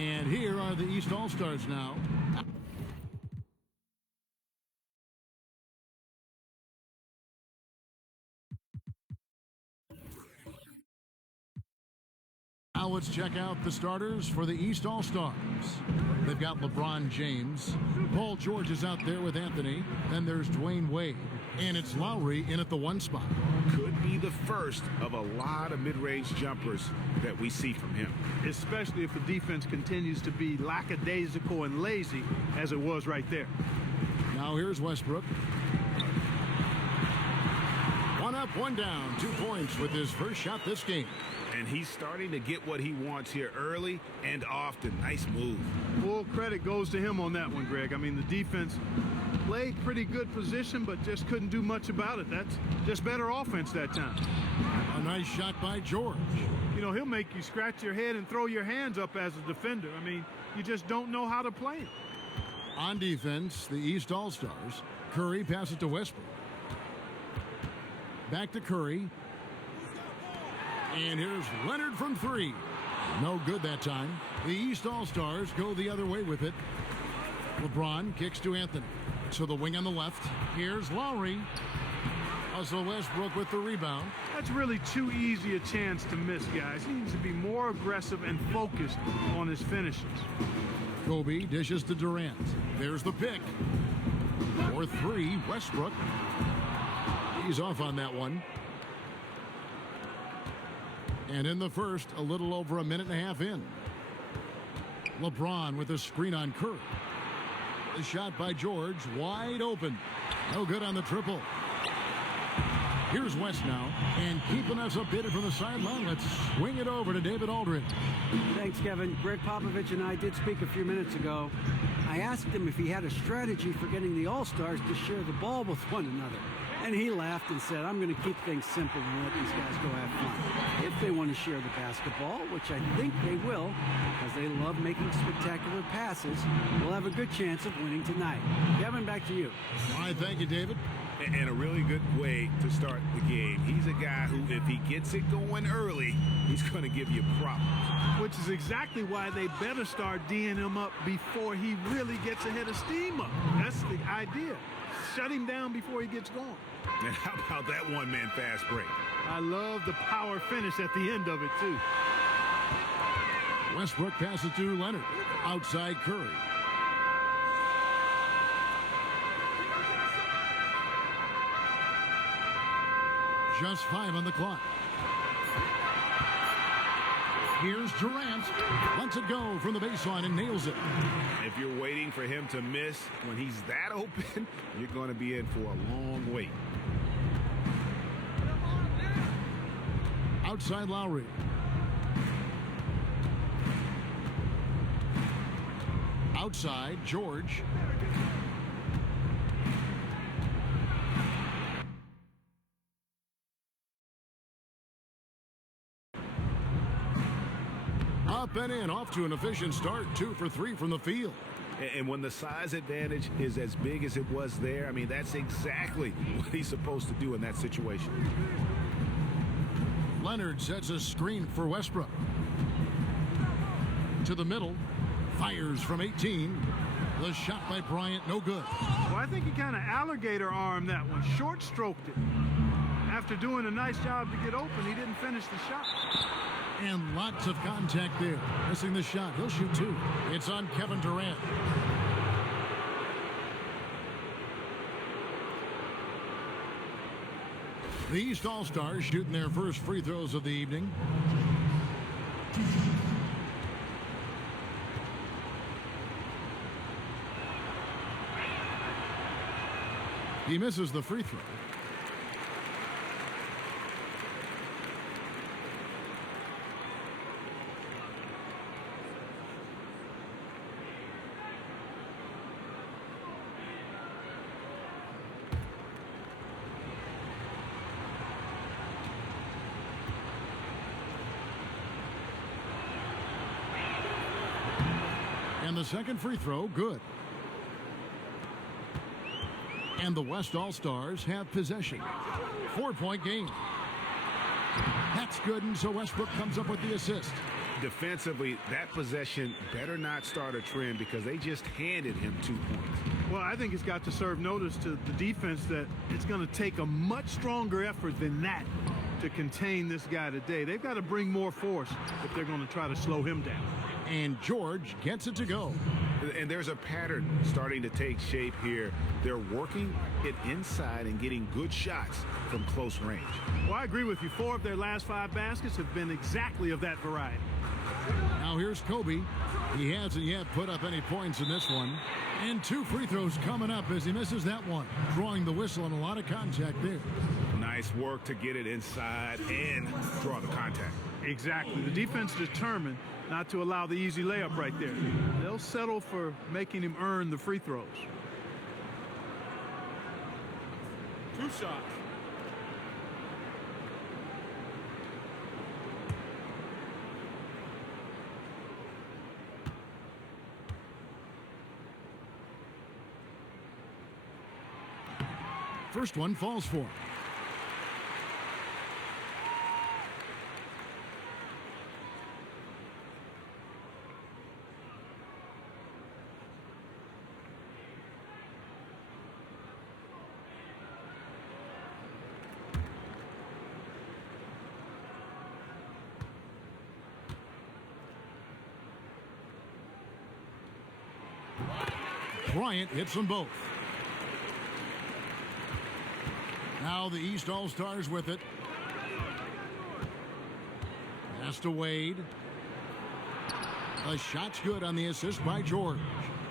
And here are the East All-Stars now. Now let's check out the starters for the East All-Stars. They've got LeBron James. Paul George is out there with Anthony. Then there's Dwayne Wade. And it's Lowry in at the 1 spot. Could be the first of a lot of mid-range jumpers that we see from him. Especially if the defense continues to be lackadaisical and lazy as it was right there. Now here's Westbrook. 1 up, 1 down, 2 points with his first shot this game. And he's starting to get what he wants here early and often. Nice move. Full credit goes to him on that one, Greg. I mean, the defense played pretty good position, but just couldn't do much about it. That's just better offense that time. A nice shot by George. You know, he'll make you scratch your head and throw your hands up as a defender. I mean, you just don't know how to play him. On defense, the East All-Stars. Curry passes to Westbrook. Back to Curry. And here's Leonard from 3. No good that time. The East All-Stars go the other way with it. LeBron kicks to Anthony. To the wing on the left. Here's Lowry. Also Westbrook with the rebound. That's really too easy a chance to miss, guys. He needs to be more aggressive and focused on his finishes. Kobe dishes to Durant. There's the pick. For 3, Westbrook. He's off on that one. And in the first, a little over a minute and a half in. LeBron with a screen on Curry. The shot by George, wide open. No good on the triple. Here's West now, and keeping us updated from the sideline. Let's swing it over to David Aldridge. Thanks, Kevin. Greg Popovich and I did speak a few minutes ago. I asked him if he had a strategy for getting the All-Stars to share the ball with one another. And he laughed and said, I'm going to keep things simple and let these guys go have fun. If they want to share the basketball, which I think they will, because they love making spectacular passes, we'll have a good chance of winning tonight. Kevin, back to you. All right, thank you, David. And a really good way to start the game. He's a guy who, if he gets it going early, he's going to give you problems. Which is exactly why they better start D'ing him up before he really gets ahead of steam up. That's the idea. Shut him down before he gets going. And how about that one-man fast break? I love the power finish at the end of it, too. Westbrook passes to Leonard. Outside Curry. Just 5 on the clock. Here's Durant. Lets it go from the baseline and nails it. If you're waiting for him to miss when he's that open, you're going to be in for a long wait. Outside Lowry. Outside George. Up and in, off to an efficient start. 2 for 3 from the field. And when the size advantage is as big as it was there, I mean, that's exactly what he's supposed to do in that situation. Leonard sets a screen for Westbrook. To the middle. Fires from 18. The shot by Bryant, no good. Well, I think he kind of alligator armed that one. Short stroked it. After doing a nice job to get open, he didn't finish the shot. And lots of contact there. Missing the shot. He'll shoot 2. It's on Kevin Durant. The East All-Stars shooting their first free throws of the evening. He misses the free throw. And the second free throw, good. And the West All-Stars have possession. 4-point game. That's good, and so Westbrook comes up with the assist. Defensively, that possession better not start a trend because they just handed him 2 points. Well, I think it's got to serve notice to the defense that it's going to take a much stronger effort than that to contain this guy today. They've got to bring more force if they're going to try to slow him down. And George gets it to go. And there's a pattern starting to take shape here. They're working it inside and getting good shots from close range. Well, I agree with you. 4 of their last 5 baskets have been exactly of that variety. Now here's Kobe. He hasn't yet put up any points in this one. And 2 free throws coming up as he misses that one. Drawing the whistle and a lot of contact there. Nice work to get it inside and draw the contact. Exactly. The defense determined not to allow the easy layup right there. They'll settle for making him earn the free throws. 2 shots. First one falls for him. Bryant hits them both. Now the East All-Stars with it. Pass to Wade. The shot's good on the assist by George.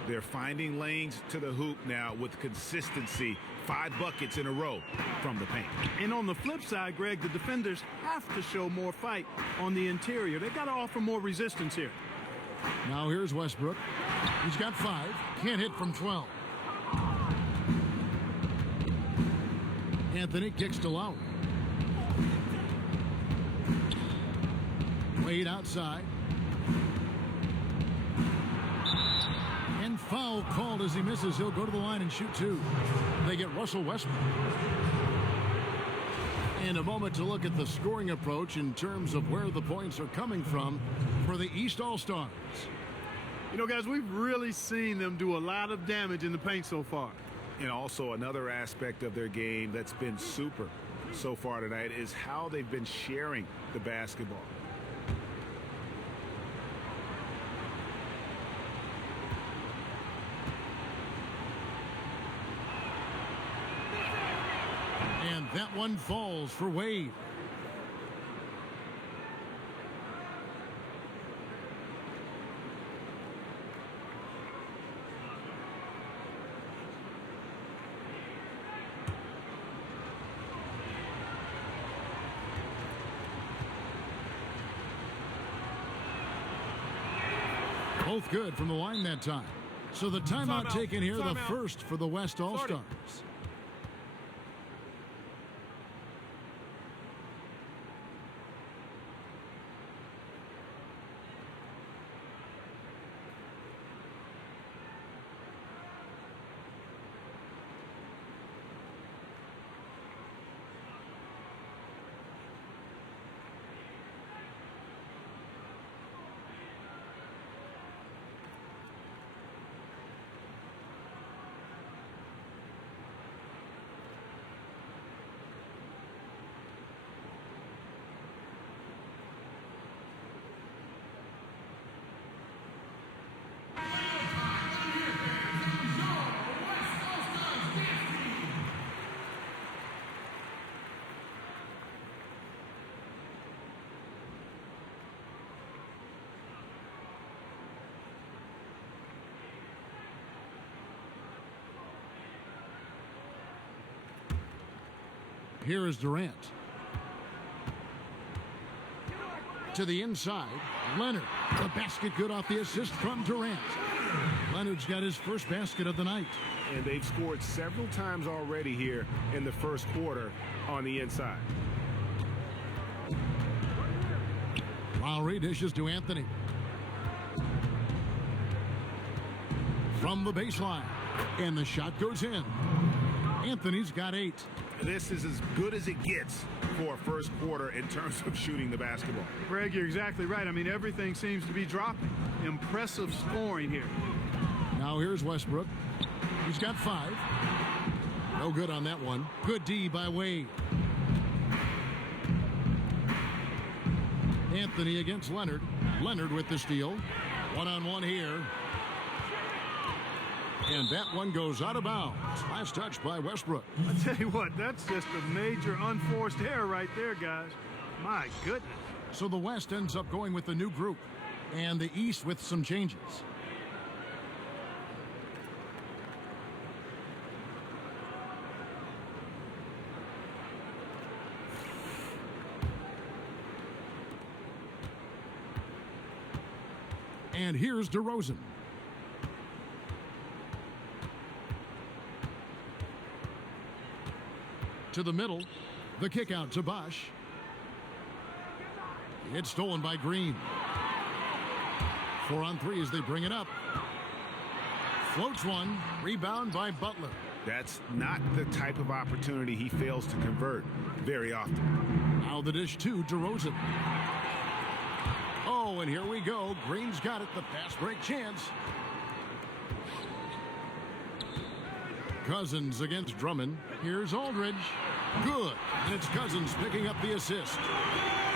They're finding lanes to the hoop now with consistency. 5 buckets in a row from the paint. And on the flip side, Greg, the defenders have to show more fight on the interior. They've got to offer more resistance here. Now here's Westbrook. He's got 5. Can't hit from 12. Anthony kicks to Lowry. Wade outside. And foul called as he misses. He'll go to the line and shoot 2. They get Russell Westbrook. And a moment to look at the scoring approach in terms of where the points are coming from for the East All-Stars. You know, guys, we've really seen them do a lot of damage in the paint so far. And also another aspect of their game that's been super so far tonight is how they've been sharing the basketball. And that one falls for Wade. Both good from the line that time. So the timeout taken here, the first for the West All-Stars. Here is Durant. To the inside, Leonard. The basket good off the assist from Durant. Leonard's got his first basket of the night. And they've scored several times already here in the first quarter on the inside. Lowry dishes to Anthony. From the baseline. And the shot goes in. Anthony's got 8. This is as good as it gets for a first quarter in terms of shooting the basketball. Greg, you're exactly right. I mean, everything seems to be dropping. Impressive scoring here. Now here's Westbrook. He's got 5. No good on that one. Good D by Wade. Anthony against Leonard. Leonard with the steal. One-on-one here. And that one goes out of bounds. Last touch by Westbrook. I tell you what, that's just a major unforced error right there, guys. My goodness. So the West ends up going with the new group, and the East with some changes. And here's DeRozan. To the middle, the kick out to Bosch. It's stolen by Green. 4 on 3 as they bring it up. Floats one, rebound by Butler. That's not the type of opportunity he fails to convert very often. Now the dish to DeRozan. Oh, and here we go. Green's got it, the fast break chance. Cousins against Drummond. Here's Aldridge. Good. And it's Cousins picking up the assist.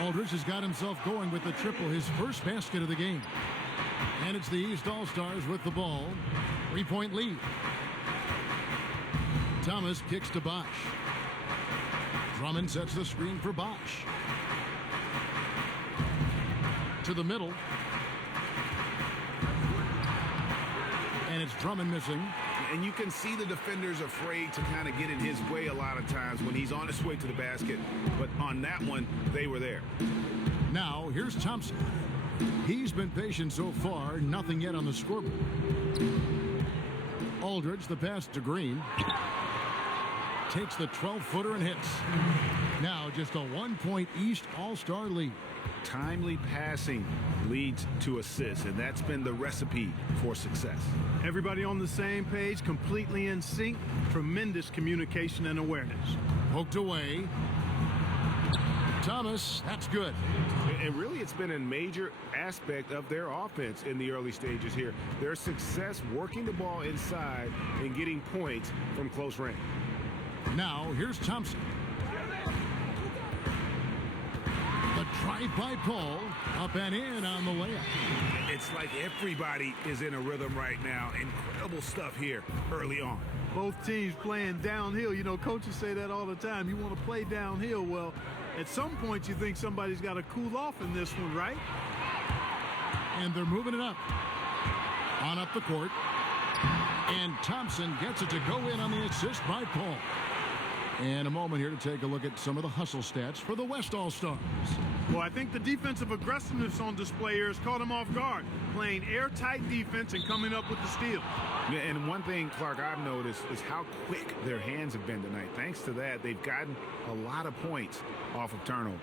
Aldridge has got himself going with the triple, his first basket of the game. And it's the East All-Stars with the ball. 3-point lead. Thomas kicks to Bosch. Drummond sets the screen for Bosch. To the middle. And it's Drummond missing. And you can see the defenders afraid to kind of get in his way a lot of times when he's on his way to the basket. But on that one, they were there. Now, here's Thompson. He's been patient so far, nothing yet on the scoreboard. Aldridge, the pass to Green. Takes the 12-footer and hits. Now, just a 1-point East All-Star lead. Timely passing leads to assists, and that's been the recipe for success. Everybody on the same page, completely in sync. Tremendous communication and awareness. Poked away. Thomas, that's good. And really, it's been a major aspect of their offense in the early stages here. Their success working the ball inside and getting points from close range. Now, here's Thompson. The drive by Paul, up and in on the layup. It's like everybody is in a rhythm right now. Incredible stuff here early on. Both teams playing downhill. You know, coaches say that all the time. You want to play downhill. Well, at some point you think somebody's got to cool off in this one, right? And they're moving it up. On up the court. And Thompson gets it to go in on the assist by Paul. And a moment here to take a look at some of the hustle stats for the West All-Stars. Well, I think the defensive aggressiveness on display here has caught them off guard. Playing airtight defense and coming up with the steal. Yeah, and one thing, Clark, I've noticed is how quick their hands have been tonight. Thanks to that, they've gotten a lot of points off of turnover.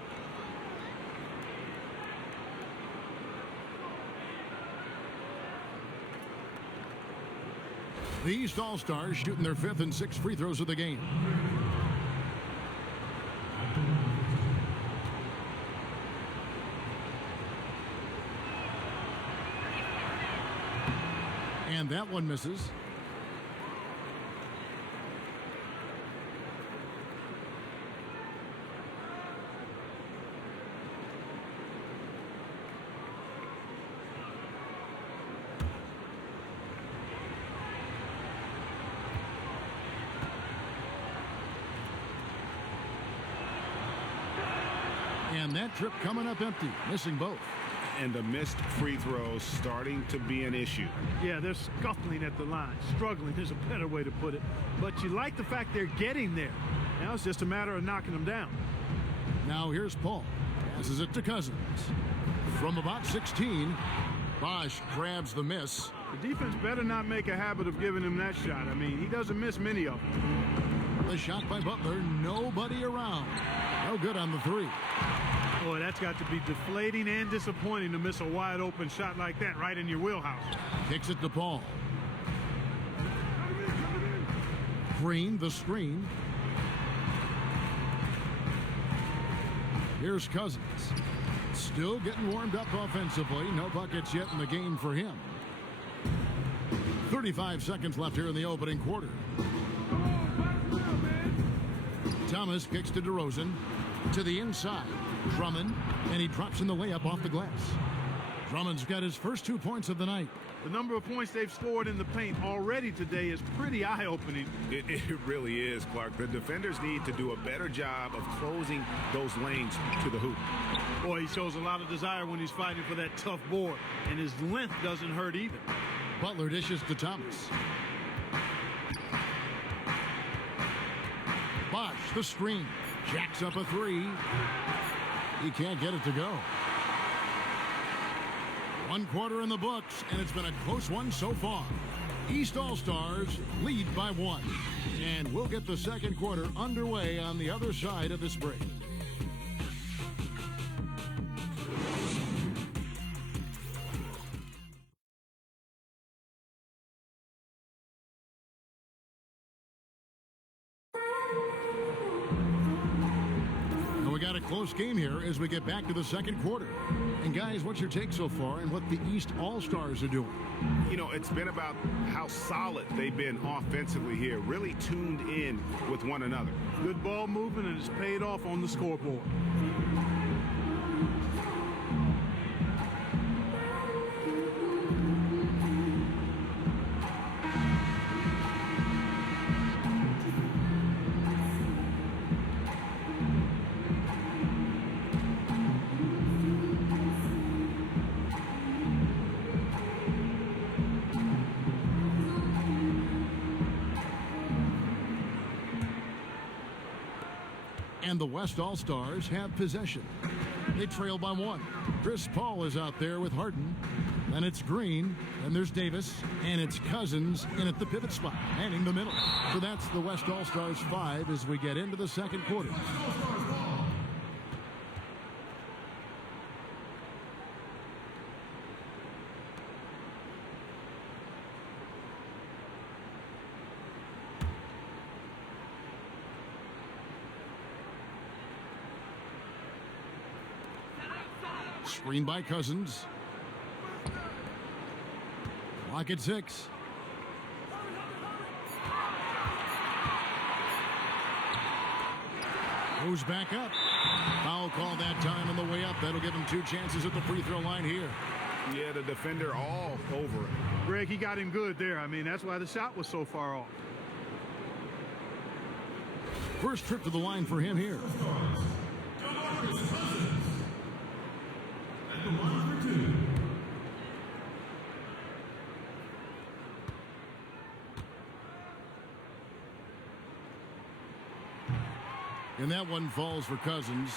The East All-Stars shooting their 5th and 6th free throws of the game. And that one misses. And that trip coming up empty, missing both. And the missed free throws starting to be an issue. Yeah, they're scuffling at the line. Struggling is a better way to put it. But you like the fact they're getting there. Now it's just a matter of knocking them down. Now here's Paul. Passes it to Cousins. From about 16, Bosch grabs the miss. The defense better not make a habit of giving him that shot. I mean, he doesn't miss many of them. The shot by Butler, nobody around. No good on the 3. Boy, that's got to be deflating and disappointing to miss a wide open shot like that right in your wheelhouse. Kicks it to Paul. Green, the screen. Here's Cousins. Still getting warmed up offensively. No buckets yet in the game for him. 35 seconds left here in the opening quarter. Thomas kicks to DeRozan. To the inside. Drummond. And he drops in the layup off the glass. Drummond's got his first 2 points of the night. The number of points they've scored in the paint already today is pretty eye-opening. It really is, Clark. The defenders need to do a better job of closing those lanes to the hoop. Boy, he shows a lot of desire when he's fighting for that tough board, and his length doesn't hurt either. Butler dishes to Thomas. Bosh, the screen. Jacks up a three. He can't get it to go. 1 quarter in the books, and it's been a close one so far. East All-Stars lead by 1. And we'll get the second quarter underway on the other side of this break. Got a close game here as we get back to the second quarter. And guys, what's your take so far and what the East All-Stars are doing? You know, it's been about how solid they've been offensively here, really tuned in with one another. Good ball movement, and it's paid off on the scoreboard. And the West All-Stars have possession. They trail by 1. Chris Paul is out there with Harden. Then it's Green. Then there's Davis. And it's Cousins in at the pivot spot, manning the middle. So that's the West All-Stars 5 as we get into the second quarter. Screen by Cousins. Clock at 6. Goes back up. Foul call that time on the way up. That'll give him 2 chances at the free throw line here. Yeah, the defender all over it. Greg, he got him good there. I mean, that's why the shot was so far off. First trip to the line for him here. And that one falls for Cousins.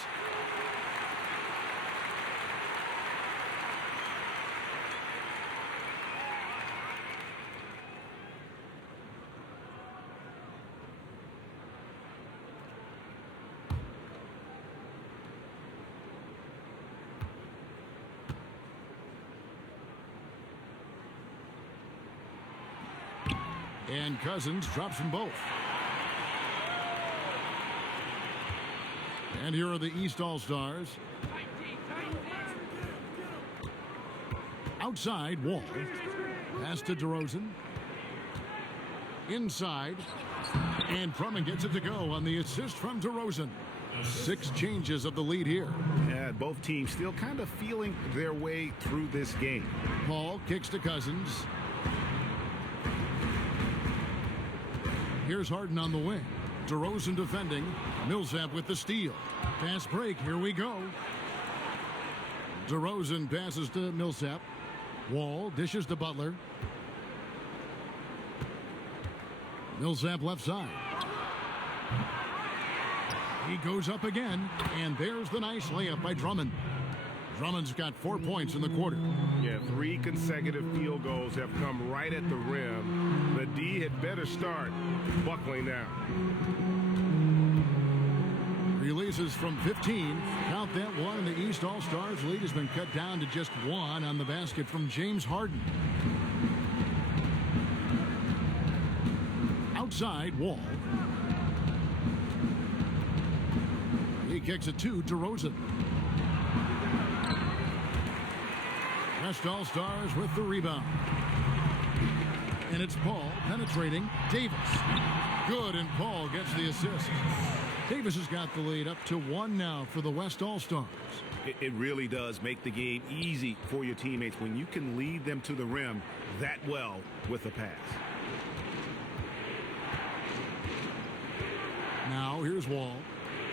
And Cousins drops them both. And here are the East All-Stars. Outside, Wall. Pass to DeRozan. Inside. And Drummond gets it to go on the assist from DeRozan. 6 changes of the lead here. Yeah, both teams still kind of feeling their way through this game. Paul kicks to Cousins. Here's Harden on the wing. DeRozan defending. Millsap with the steal. Pass break. Here we go. DeRozan passes to Millsap. Wall dishes to Butler. Millsap left side. He goes up again. And there's the nice layup by Drummond. Drummond's got 4 points in the quarter. Yeah, 3 consecutive field goals have come right at the rim. The D had better start buckling down. Releases from 15. Count that one, and the East All-Stars lead has been cut down to just 1 on the basket from James Harden. Outside, Wall. He kicks it to DeRozan. West All-Stars with the rebound. And it's Paul penetrating Davis. Good, and Paul gets the assist. Davis has got the lead up to 1 now for the West All-Stars. It really does make the game easy for your teammates when you can lead them to the rim that well with a pass. Now here's Wall.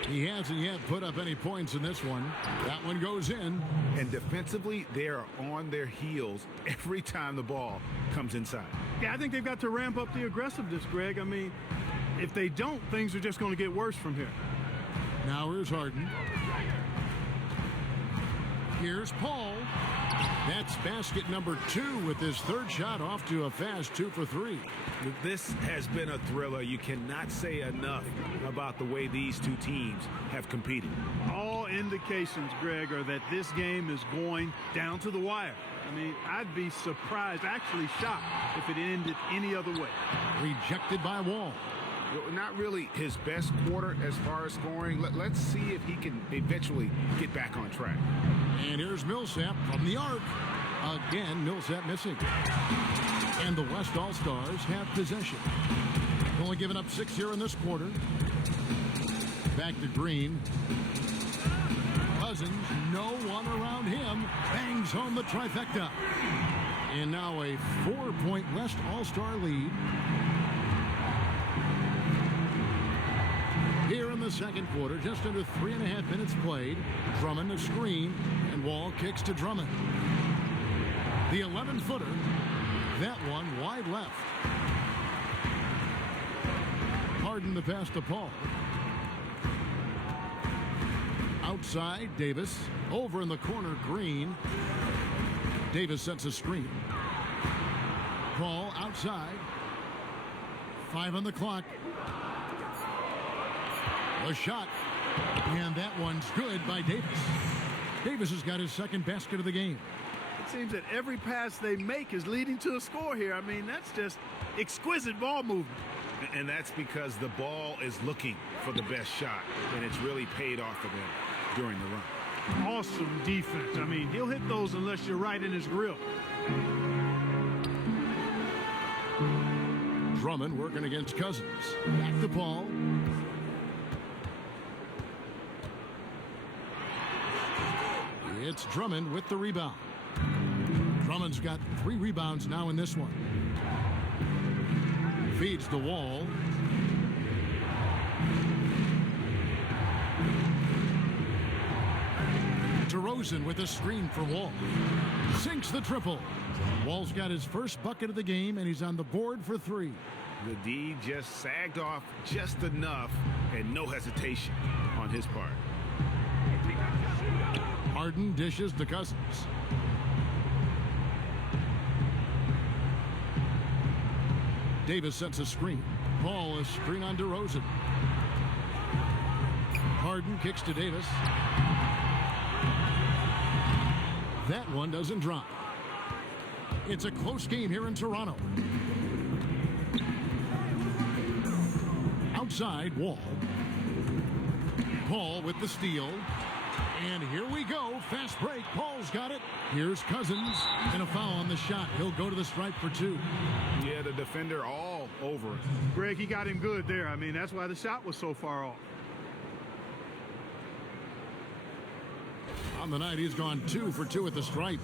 He hasn't yet put up any points in this one. That one goes in. And defensively, they are on their heels every time the ball comes inside. Yeah, I think they've got to ramp up the aggressiveness, Greg. I mean, if they don't, things are just going to get worse from here. Now here's Harden. Here's Paul. That's basket number 2 with his 3rd shot off to a fast 2 for 3. This has been a thriller. You cannot say enough about the way these two teams have competed. All indications, Greg, are that this game is going down to the wire. I mean, I'd be surprised, actually shocked, if it ended any other way. Rejected by Wall. Not really his best quarter as far as scoring. Let's see if he can eventually get back on track. And here's Millsap from the arc. Again, Millsap missing. And the West All-Stars have possession. Only giving up 6 here in this quarter. Back to Green. Cousins, no one around him. Bangs home the trifecta. And now a 4-point West All-Star lead. Here in the second quarter, just under 3.5 minutes played. Drummond a screen, and Wall kicks to Drummond. The 11-footer, that one wide left. Harden the pass to Paul. Outside, Davis. Over in the corner, Green. Davis sets a screen. Paul outside. 5 on the clock. A shot, and that one's good by Davis. Davis has got his 2nd basket of the game. It seems that every pass they make is leading to a score here. I mean, that's just exquisite ball movement. And that's because the ball is looking for the best shot, and it's really paid off for them during the run. Awesome defense. I mean, he'll hit those unless you're right in his grill. Drummond working against Cousins. Back to Paul. It's Drummond with the rebound. Drummond's got 3 rebounds now in this one. Feeds the Wall. DeRozan with a screen for Wall. Sinks the triple. Wall's got his first bucket of the game, and he's on the board for 3. The D just sagged off just enough, and no hesitation on his part. Harden dishes to Cousins. Davis sets a screen. Paul a screen on DeRozan. Harden kicks to Davis. That one doesn't drop. It's a close game here in Toronto. Outside, Wall. Paul with the steal. And here we go. Fast break. Paul's got it. Here's Cousins. And a foul on the shot. He'll go to the stripe for 2. Yeah, the defender all over it. Greg, he got him good there. I mean, that's why the shot was so far off. On the night, he's gone 2 for 2 at the stripe.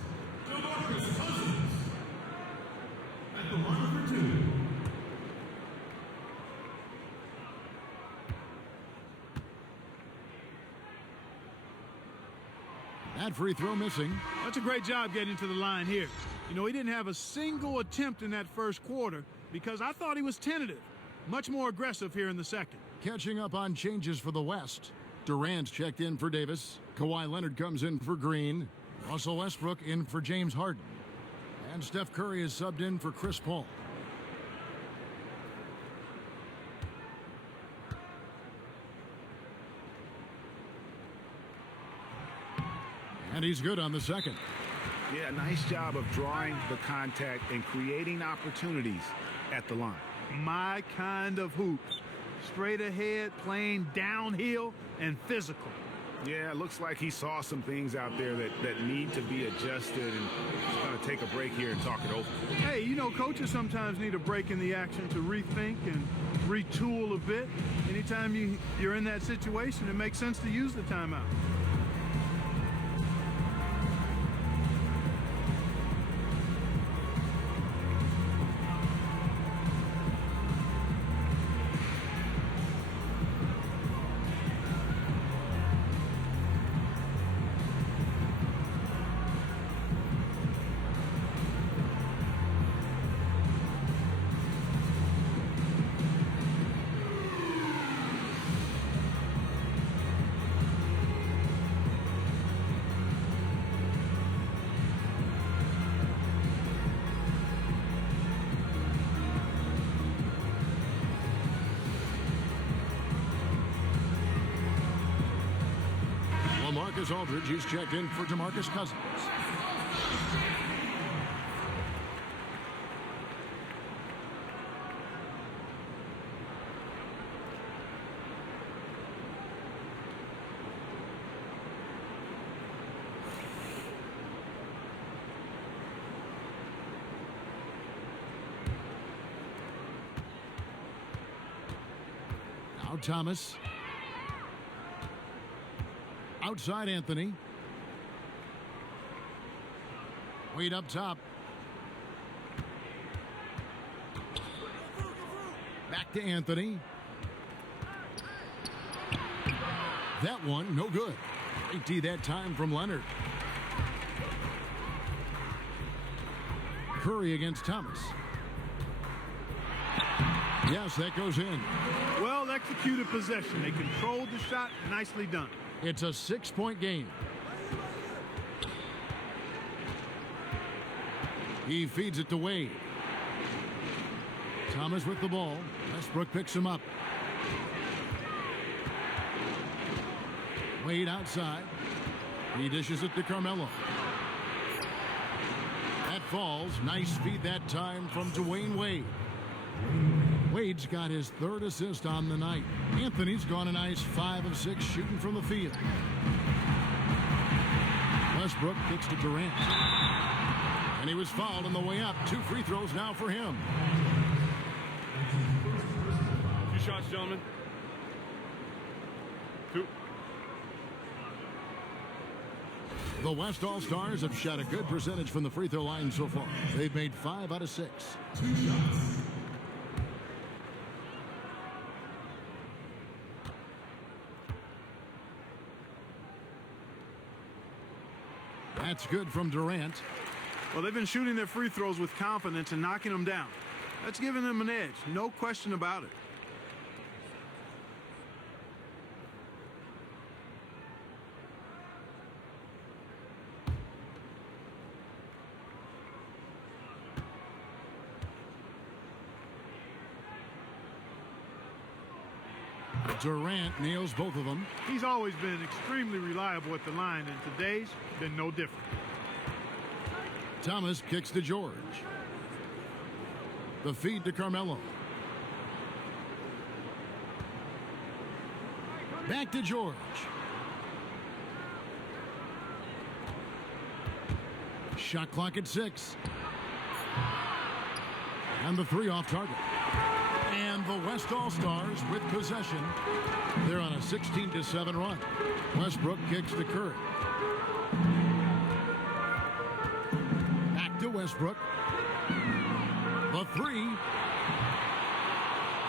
That free throw missing. That's a great job getting to the line here. You know, he didn't have a single attempt in that first quarter because I thought he was tentative. Much more aggressive here in the second. Catching up on changes for the West. Durant's checked in for Davis. Kawhi Leonard comes in for Green. Russell Westbrook in for James Harden. And Steph Curry is subbed in for Chris Paul. And he's good on the second. Yeah, nice job of drawing the contact and creating opportunities at the line. My kind of hoops. Straight ahead, playing downhill, and physical. Yeah, it looks like he saw some things out there that need to be adjusted, and he's going to take a break here and talk it over. Hey, you know, coaches sometimes need a break in the action to rethink and retool a bit. Anytime you're in that situation, it makes sense to use the timeout. Marcus Aldridge, he's checked in for DeMarcus Cousins. Now Thomas. Outside Anthony. Wade up top. Back to Anthony. That one, no good. Great D that time from Leonard. Curry against Thomas. Yes, that goes in. Well executed possession. They controlled the shot. Nicely done. It's a 6-point game. He feeds it to Wade. Thomas with the ball. Westbrook picks him up. Wade outside. He dishes it to Carmelo. That falls. Nice feed that time from Dwayne Wade. Wade's got his third assist on the night. Anthony's gone a nice 5 of 6 shooting from the field. Westbrook kicks to Durant. And he was fouled on the way up. 2 free throws now for him. 2 shots, gentlemen. 2. The West All-Stars have shot a good percentage from the free throw line so far. They've made 5 out of 6. That's good from Durant. Well, they've been shooting their free throws with confidence and knocking them down. That's giving them an edge. No question about it. Durant nails both of them. He's always been extremely reliable at the line, and today's been no different. Thomas kicks to George. The feed to Carmelo. Back to George. Shot clock at 6. And the 3 off target. And the West All-Stars with possession. They're on a 16-7 run. Westbrook kicks to Curry. Back to Westbrook. The 3.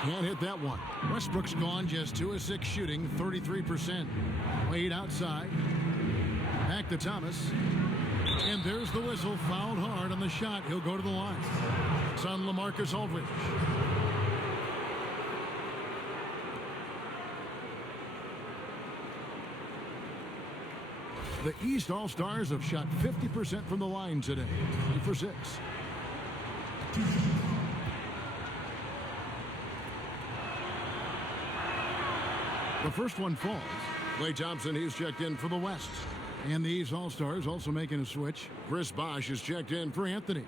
Can't hit that one. Westbrook's gone just 2 of 6 shooting, 33%. Wade outside. Back to Thomas. And there's the whistle. Fouled hard on the shot. He'll go to the line. It's on LaMarcus Aldridge. The East All-Stars have shot 50% from the line today. 3 for 6. The first one falls. Klay Thompson, he's checked in for the West. And the East All-Stars also making a switch. Chris Bosh is checked in for Anthony.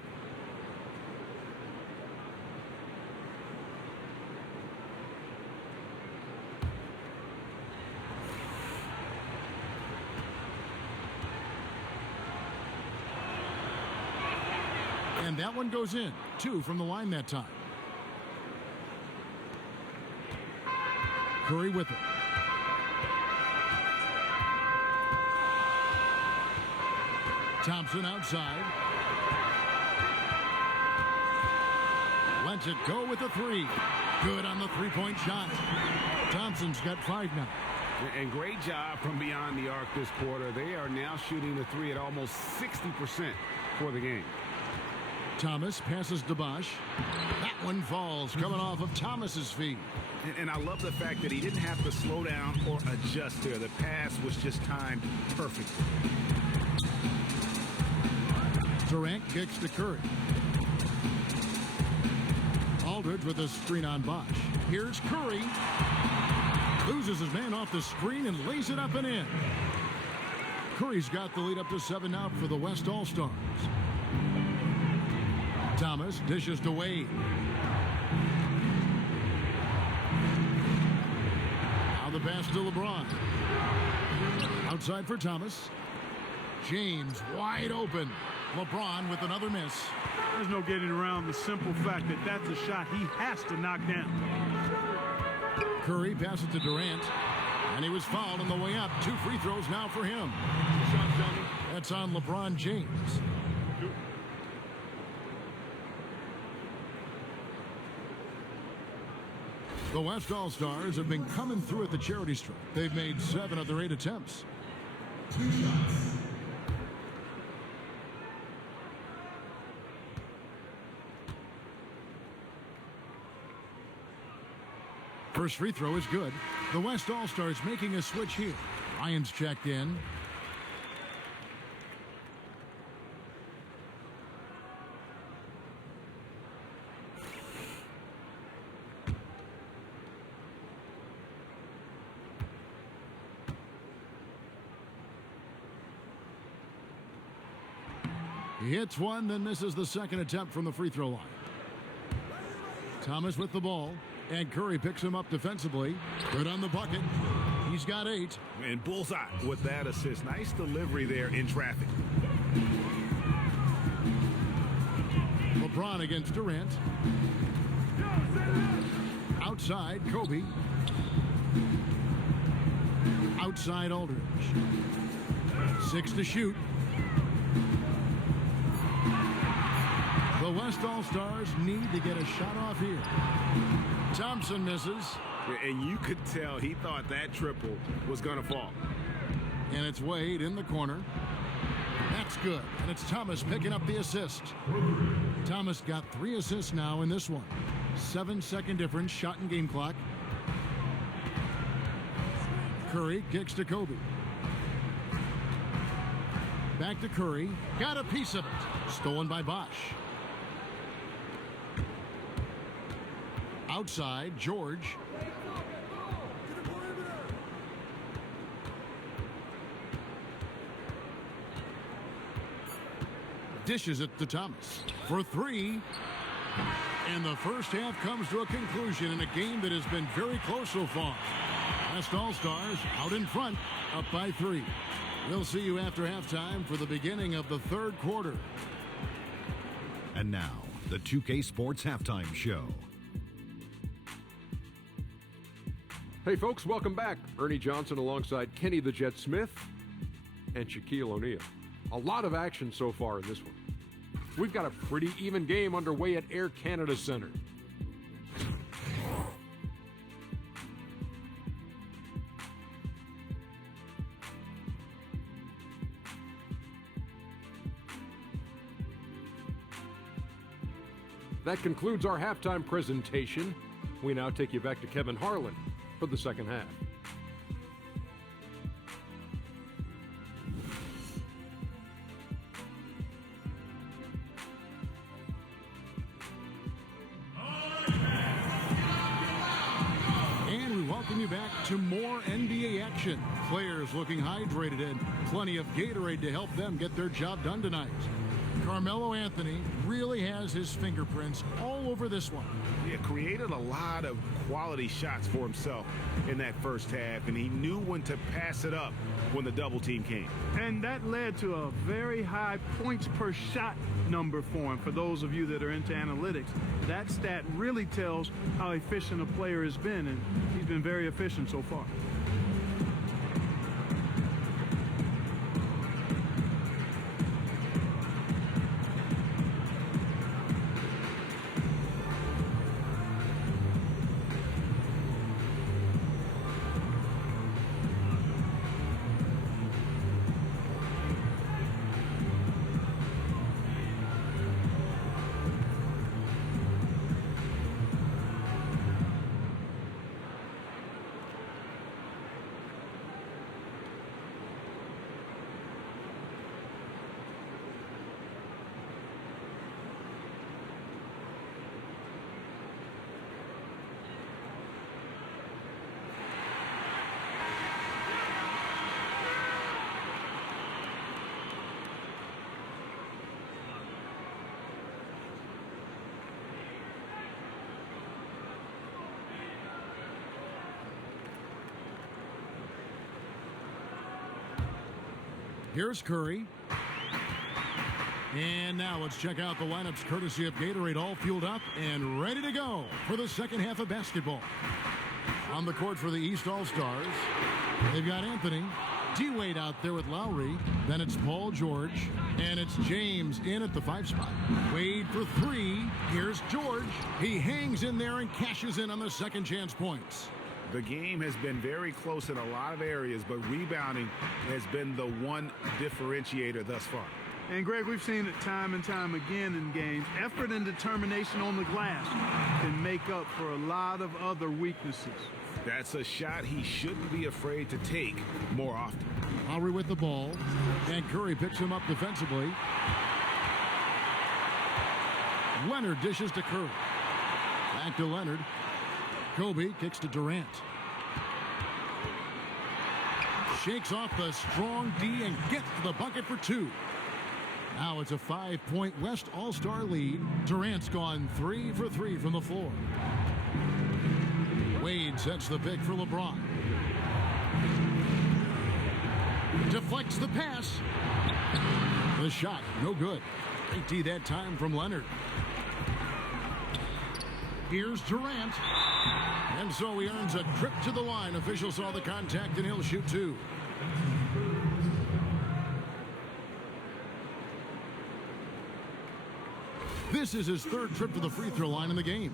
that one goes in. 2 from the line that time. Curry with it. Thompson outside. Lets it go with the 3. Good on the three-point shot. Thompson's got 5 now. And great job from beyond the arc this quarter. They are now shooting the 3 at almost 60% for the game. Thomas passes to Bosch. That one falls, coming off of Thomas's feet. And I love the fact that he didn't have to slow down or adjust there. The pass was just timed perfectly. Durant kicks to Curry. Aldridge with a screen on Bosch. Here's Curry. Loses his man off the screen and lays it up and in. Curry's got the lead up to 7 now for the West All-Stars. Thomas dishes to Wade. Now the pass to LeBron. Outside for Thomas. James wide open. LeBron with another miss. There's no getting around the simple fact that that's a shot he has to knock down. Curry passes to Durant. And he was fouled on the way up. 2 free throws now for him. That's on LeBron James. The West All-Stars have been coming through at the charity stripe. They've made 7 of their 8 attempts. 2 shots. First free throw is good. The West All-Stars making a switch here. Lyons checked in. He hits one, then misses the second attempt from the free throw line. Thomas with the ball, and Curry picks him up defensively. Good on the bucket. He's got 8. And bullseye with that assist. Nice delivery there in traffic. LeBron against Durant. Outside, Kobe. Outside, Aldridge. 6 to shoot. The West All-Stars need to get a shot off here. Thompson misses. And you could tell he thought that triple was going to fall. And it's Wade in the corner. That's good. And it's Thomas picking up the assist. Thomas got 3 assists now in this one. 7-second difference, shot and game clock. Curry kicks to Kobe. Back to Curry. Got a piece of it. Stolen by Bosch. Outside, George. Dishes it to Thomas for 3. And the first half comes to a conclusion in a game that has been very close so far. West All-Stars out in front, up by 3. We'll see you after halftime for the beginning of the third quarter. And now, the 2K Sports Halftime Show. Hey folks, welcome back. Ernie Johnson alongside Kenny the Jet Smith and Shaquille O'Neal. A lot of action so far in this one. We've got a pretty even game underway at Air Canada Center. That concludes our halftime presentation. We now take you back to Kevin Harlan for the second half. And we welcome you back to more NBA action. Players looking hydrated and plenty of Gatorade to help them get their job done tonight. Carmelo Anthony really has his fingerprints all over this one. He created a lot of quality shots for himself in that first half, and he knew when to pass it up when the double team came. And that led to a very high points per shot number for him. For those of you that are into analytics, that stat really tells how efficient a player has been, and he's been very efficient so far. Here's Curry. And now let's check out the lineups courtesy of Gatorade, all fueled up and ready to go for the second half of basketball. On the court for the East All-Stars, they've got Anthony, D-Wade out there with Lowry, then it's Paul George, and it's James in at the 5 spot. Wade for 3. Here's George. He hangs in there and cashes in on the second chance points. The game has been very close in a lot of areas, but rebounding has been the one differentiator thus far. And Greg, we've seen it time and time again in games. Effort and determination on the glass can make up for a lot of other weaknesses. That's a shot he shouldn't be afraid to take more often. Lowry with the ball, and Curry picks him up defensively. Leonard dishes to Curry. Back to Leonard. Kobe kicks to Durant. Shakes off the strong D and gets to the bucket for 2. Now it's a 5-point West All-Star lead. Durant's gone 3 for 3 from the floor. Wade sets the pick for LeBron. Deflects the pass. The shot, no good. Great D that time from Leonard. Here's Durant. And so he earns a trip to the line. Official saw the contact and he'll shoot 2. This is his 3rd trip to the free throw line in the game.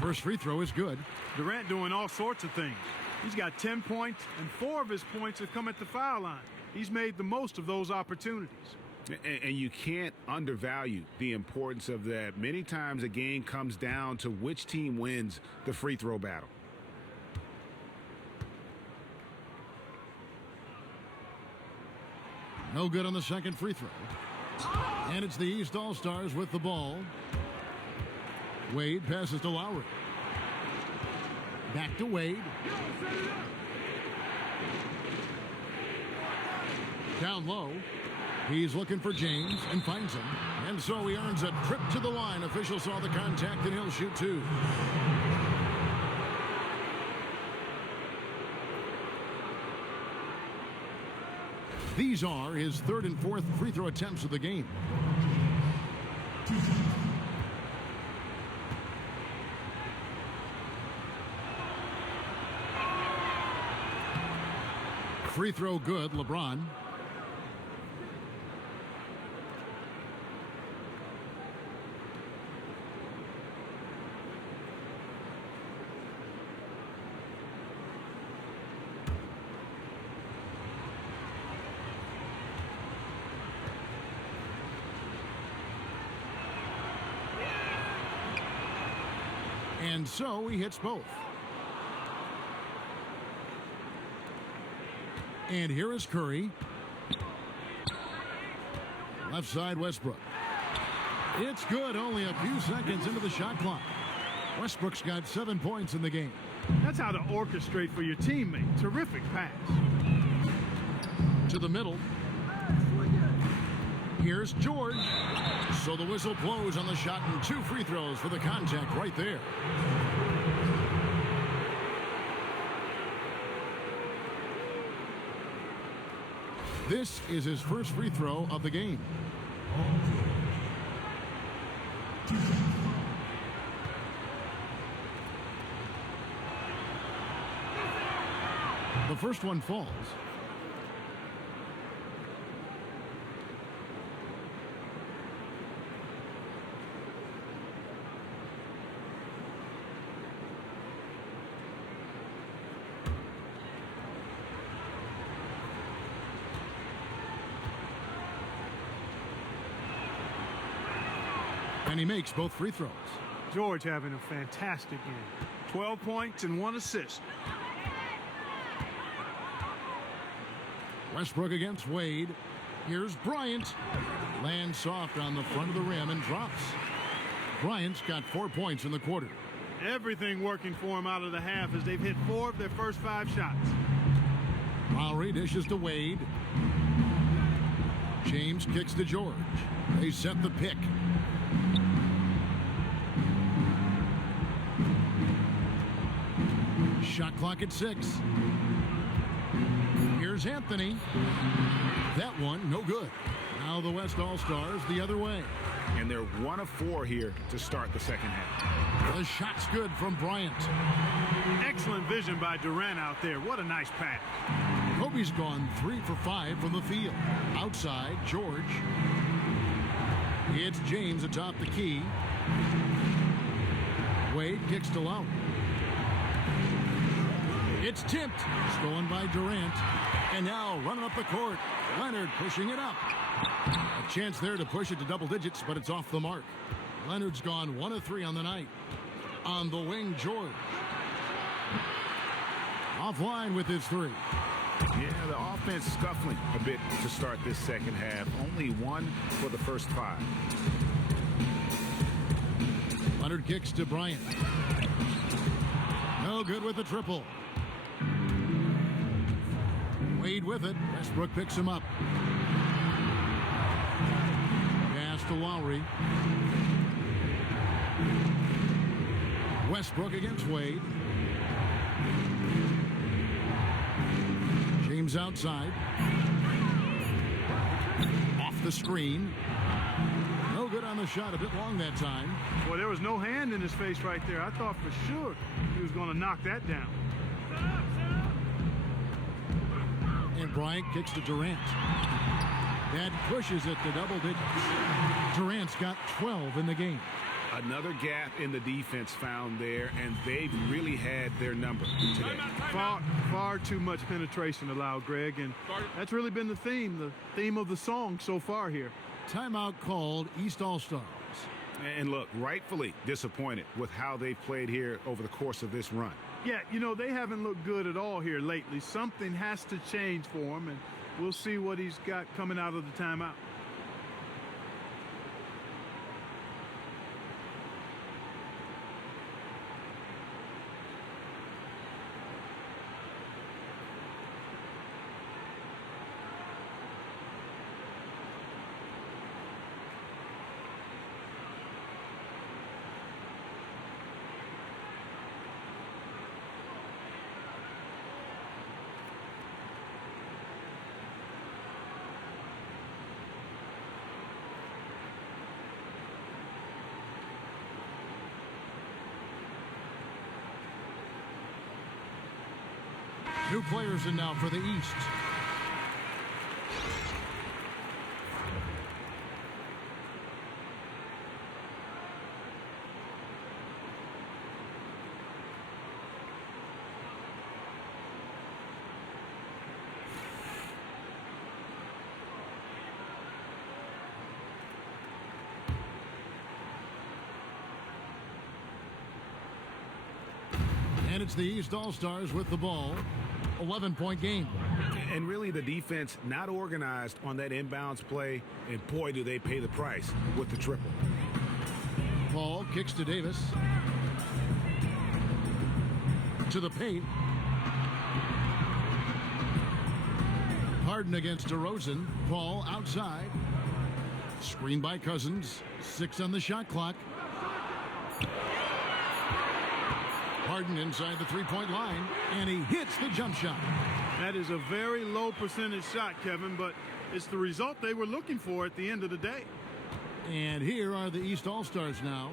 First free throw is good. Durant doing all sorts of things. He's got 10 points, and 4 of his points have come at the foul line. He's made the most of those opportunities. And you can't undervalue the importance of that. Many times a game comes down to which team wins the free throw battle. No good on the second free throw. And it's the East All-Stars with the ball. Wade passes to Lowry. Back to Wade. Down low. He's looking for James and finds him. And so he earns a trip to the line. Official saw the contact and he'll shoot 2. These are his 3rd and 4th free throw attempts of the game. Free throw good, LeBron. And so he hits both. And here is Curry. Left side, Westbrook. It's good, only a few seconds into the shot clock. Westbrook's got 7 points in the game. That's how to orchestrate for your teammate. Terrific pass. To the middle. Here's George. So the whistle blows on the shot and 2 free throws for the contact right there. This is his first free throw of the game. The first one falls. And he makes both free throws. George having a fantastic game. 12 points and 1 assist. Westbrook against Wade. Here's Bryant. Lands soft on the front of the rim and drops. Bryant's got 4 points in the quarter. Everything working for him out of the half as they've hit 4 of their first 5 shots. Lowry dishes to Wade. James kicks to George. They set the pick. Shot clock at 6. Here's Anthony. That one, no good. Now the West All-Stars the other way. And they're 1 of 4 here to start the second half. The shot's good from Bryant. Excellent vision by Durant out there. What a nice pass. Kobe's gone 3 for 5 from the field. Outside, George. It's James atop the key. Wade kicks to Lowry. It's tipped. Stolen by Durant. And now running up the court. Leonard pushing it up. A chance there to push it to double digits, but it's off the mark. Leonard's gone 1 of 3 on the night. On the wing, George. Offline with his 3. Yeah, the offense scuffling a bit to start this second half. Only 1 for the first 5. Leonard kicks to Bryant. No good with the triple. Wade with it. Westbrook picks him up. Pass to Lowry. Westbrook against Wade. James outside. Off the screen. No good on the shot. A bit long that time. Well, there was no hand in his face right there. I thought for sure he was going to knock that down. And Bryant kicks to Durant. That pushes it to double digits. Durant's got 12 in the game. Another gap in the defense found there, and they've really had their number today. Far too much penetration allowed, Greg, and that's really been the theme of the song so far here. Timeout called, East All-Stars. And look, rightfully disappointed with how they've played here over the course of this run. Yeah, you know, they haven't looked good at all here lately. Something has to change for him, and we'll see what he's got coming out of the timeout. New players in now for the East. And it's the East All-Stars with the ball. 11-point game. And really the defense not organized on that inbounds play, and boy do they pay the price with the triple. Paul kicks to Davis. To the paint. Harden against DeRozan. Paul outside. Screen by Cousins. 6 on the shot clock. Harden inside the three-point line, and he hits the jump shot. That is a very low percentage shot, Kevin, but it's the result they were looking for at the end of the day. And here are the East All-Stars now.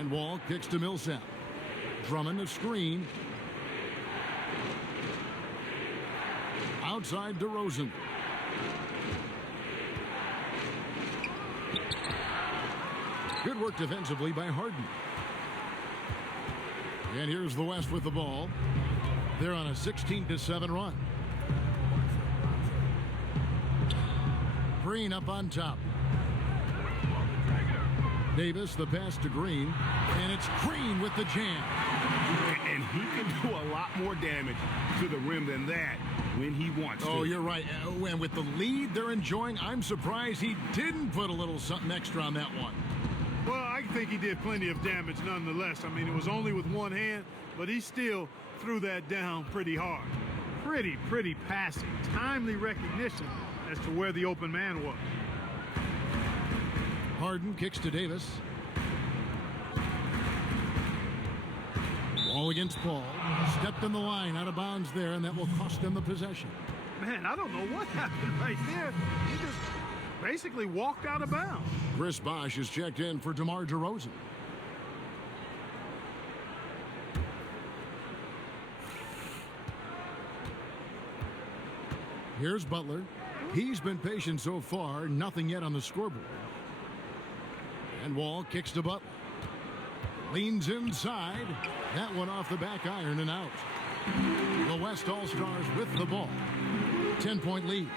And Wall kicks to Millsap. Drummond a screen. Outside DeRozan. Good work defensively by Harden. And here's the West with the ball. They're on a 16-7 run. Green up on top. Davis, the pass to Green, and it's Green with the jam. And he can do a lot more damage to the rim than that when he wants to. Oh, you're right. And with the lead they're enjoying, I'm surprised he didn't put a little something extra on that one. Well, I think he did plenty of damage nonetheless. I mean, it was only with one hand, but he still threw that down pretty hard. Pretty passing. Timely recognition as to where the open man was. Harden kicks to Davis. Ball against Paul. Stepped in the line, out of bounds there, and that will cost them the possession. Man, I don't know what happened right there. He just basically walked out of bounds. Chris Bosh is checked in for DeMar DeRozan. Here's Butler. He's been patient so far, nothing yet on the scoreboard. And Wall kicks to Butler. Leans inside. That one off the back iron and out. The West All-Stars with the ball. 10-point lead.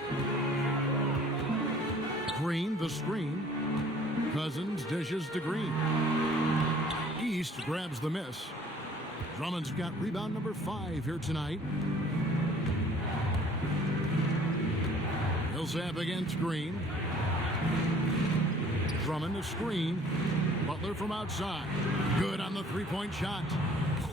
Green, the screen. Cousins dishes to Green. East grabs the miss. Drummond's got rebound number 5 here tonight. Millsap against Green. Drummond the screen. Butler from outside. Good on the three-point shot.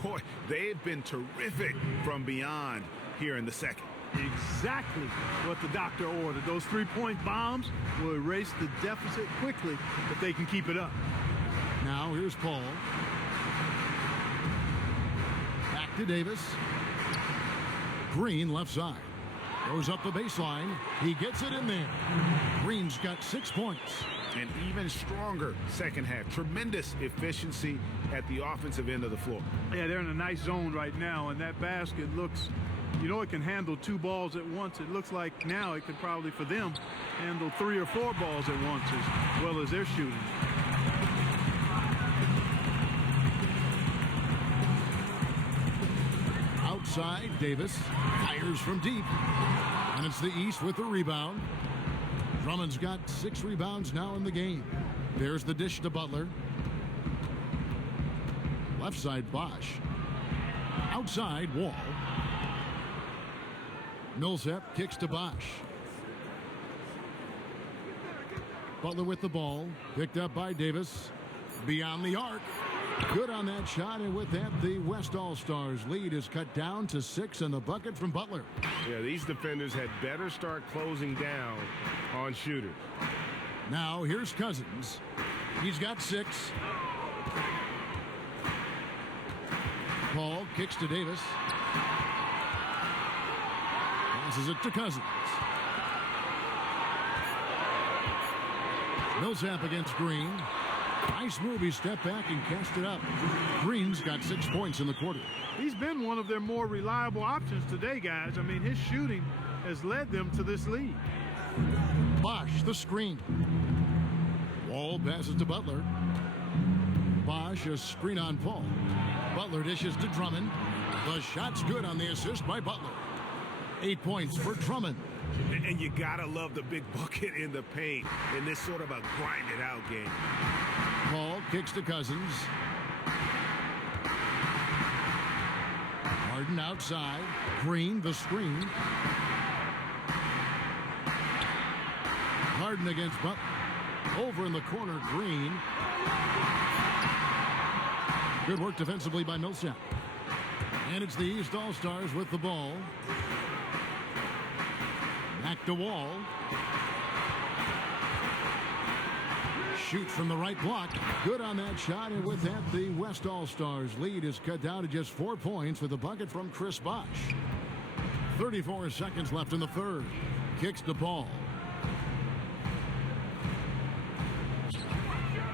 Boy, they've been terrific from beyond here in the second. Exactly what the doctor ordered. Those three-point bombs will erase the deficit quickly if they can keep it up. Now here's Paul. Back to Davis. Green left side. Goes up the baseline. He gets it in there. Green's got 6 points. An even stronger second half. Tremendous efficiency at the offensive end of the floor. Yeah, they're in a nice zone right now, and that basket looks, you know, it can handle 2 balls at once. It looks like now it could probably, for them, handle 3 or 4 balls at once as well as they're shooting. Outside, Davis fires from deep. And it's the East with the rebound. Drummond's got 6 rebounds now in the game. There's the dish to Butler. Left side, Bosh. Outside, Wall. Millsap kicks to Bosh. Butler with the ball. Picked up by Davis. Beyond the arc. Good on that shot, and with that, the West All-Stars lead is cut down to 6 in the bucket from Butler. Yeah, these defenders had better start closing down on shooters. Now, here's Cousins. He's got 6. Paul kicks to Davis. Passes it to Cousins. Millsap against Green. Nice move. He stepped back and cast it up. Green's got 6 points in the quarter. He's been one of their more reliable options today, guys. I mean, his shooting has led them to this lead. Bosh, the screen. Wall passes to Butler. Bosh, a screen on Paul. Butler dishes to Drummond. The shot's good on the assist by Butler. 8 points for Drummond. And you gotta love the big bucket in the paint in this sort of a grinded out game. Paul kicks to Cousins. Harden outside. Green, the screen. Harden against Butler. Over in the corner, Green. Good work defensively by Millsap. And it's the East All-Stars with the ball. Back to Wall. Shoots from the right block. Good on that shot. And with that, the West All-Stars lead is cut down to just 4 points with a bucket from Chris Bosh. 34 seconds left in the third. Kicks the ball.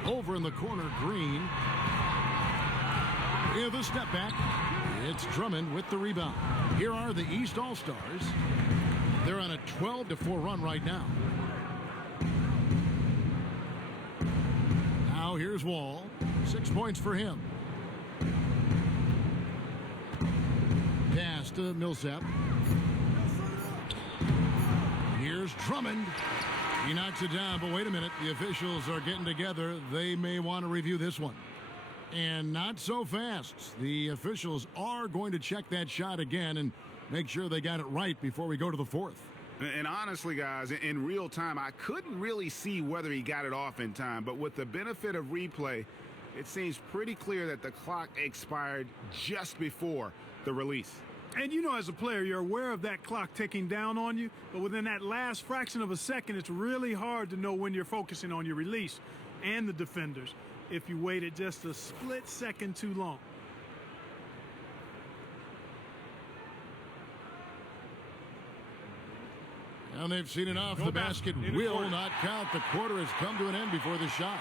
Over in the corner, Green. Yeah, the step back. It's Drummond with the rebound. Here are the East All-Stars. They're on a 12-4 run right now. Now here's Wall. 6 points for him. Pass to Millsap. Here's Drummond. He knocks it down, but wait a minute. The officials are getting together. They may want to review this one. And not so fast. The officials are going to check that shot again and make sure they got it right before we go to the fourth. And honestly, guys, in real time, I couldn't really see whether he got it off in time. But with the benefit of replay, it seems pretty clear that the clock expired just before the release. And you know, as a player, you're aware of that clock ticking down on you. But within that last fraction of a second, it's really hard to know when you're focusing on your release and the defenders if you waited just a split second too long. And they've seen enough. The basket will not count. The quarter has come to an end before the shot.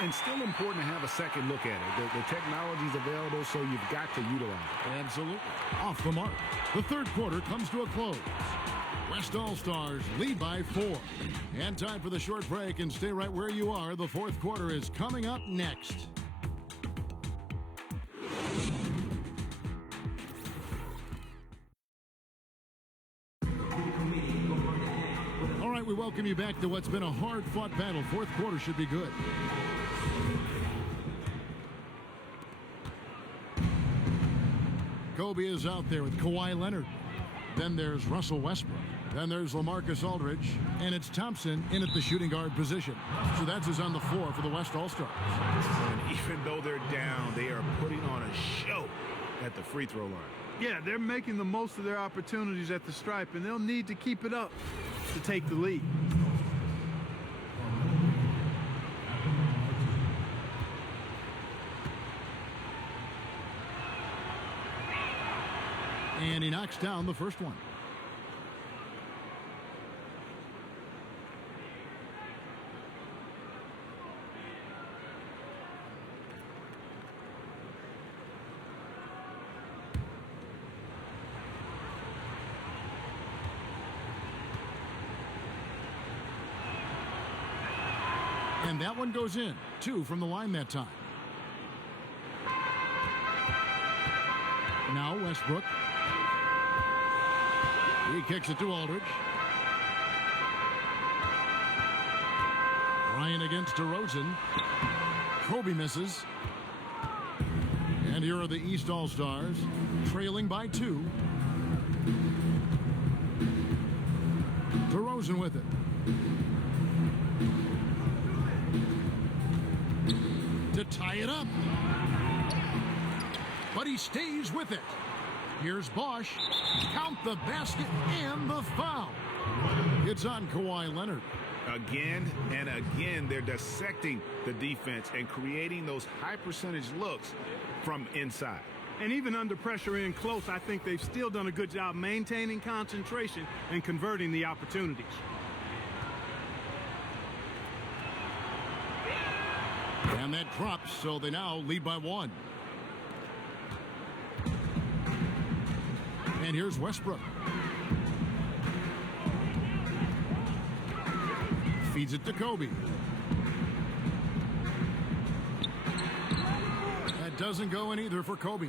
And still important to have a second look at it. The technology's available, so you've got to utilize it. Absolutely. Off the mark. The third quarter comes to a close. West All-Stars lead by 4. And time for the short break, and stay right where you are. The fourth quarter is coming up next. All right, we welcome you back to what's been a hard-fought battle. Fourth quarter should be good. Kobe is out there with Kawhi Leonard. Then there's Russell Westbrook. Then there's LaMarcus Aldridge. And it's Thompson in at the shooting guard position. So that's who's on the floor for the West All-Stars. And even though they're down, they are putting on a show at the free throw line. Yeah, they're making the most of their opportunities at the stripe, and they'll need to keep it up to take the lead. And he knocks down the first one. And that one goes in. 2 from the line that time. Now Westbrook. He kicks it to Aldridge. Ryan against DeRozan. Kobe misses. And here are the East All-Stars, trailing by 2. DeRozan with it. To tie it up. But he stays with it. Here's Bosh. Count the basket and the foul. It's on Kawhi Leonard. Again and again, they're dissecting the defense and creating those high percentage looks from inside. And even under pressure in close, I think they've still done a good job maintaining concentration and converting the opportunities. And that drops, so they now lead by 1. And here's Westbrook. Feeds it to Kobe. That doesn't go in either for Kobe.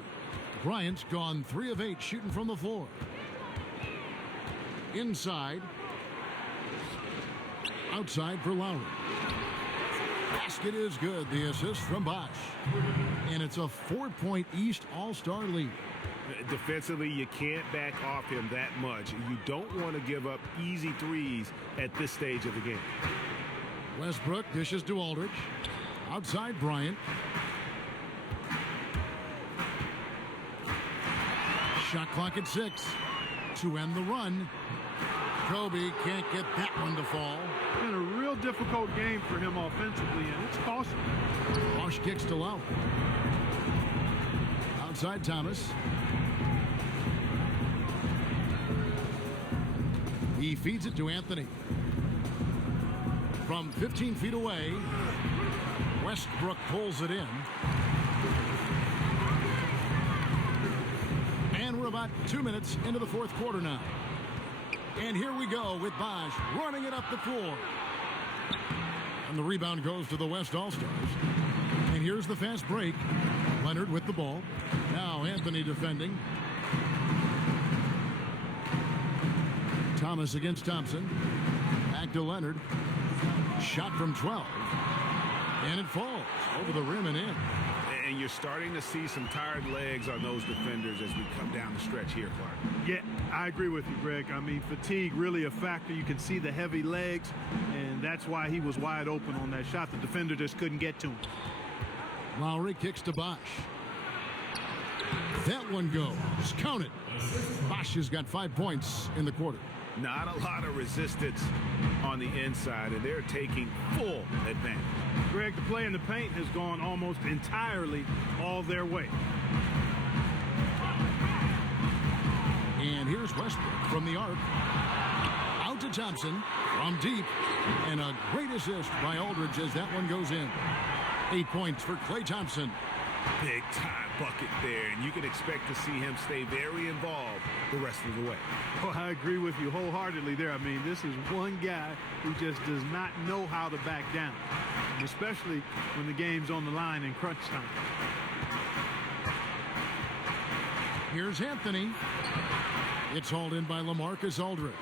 Bryant's gone 3 of 8 shooting from the floor. Inside. Outside for Lowry. Basket is good. The assist from Bosh. And it's a 4-point East All-Star lead. Defensively, you can't back off him that much. You don't want to give up easy threes at this stage of the game. Westbrook dishes to Aldridge. Outside Bryant. Shot clock at 6 to end the run. Kobe can't get that one to fall. Been a real difficult game for him offensively, and it's costly. Bosch kicks to Lowe. Outside Thomas. He feeds it to Anthony. From 15 feet away, Westbrook pulls it in. And we're about 2 minutes into the fourth quarter now. And here we go with Bosch running it up the floor. And the rebound goes to the West All-Stars. And here's the fast break. Leonard with the ball. Now Anthony defending. Thomas against Thompson. Back to Leonard. Shot from 12. And it falls over the rim and in. And you're starting to see some tired legs on those defenders as we come down the stretch here, Clark. Yeah, I agree with you, Greg. I mean, fatigue really a factor. You can see the heavy legs, and that's why he was wide open on that shot. The defender just couldn't get to him. Lowry kicks to Bosch. That one goes. Count it. Bosch has got 5 points in the quarter. Not a lot of resistance on the inside, and they're taking full advantage. Greg, the play in the paint has gone almost entirely all their way. And here's Westbrook from the arc. Out to Thompson from deep. And a great assist by Aldridge as that one goes in. 8 points for Klay Thompson. Big time bucket there, and you can expect to see him stay very involved the rest of the way. Well, I agree with you wholeheartedly there. I mean, this is one guy who just does not know how to back down, and especially when the game's on the line in crunch time. Here's Anthony. It's hauled in by LaMarcus Aldridge.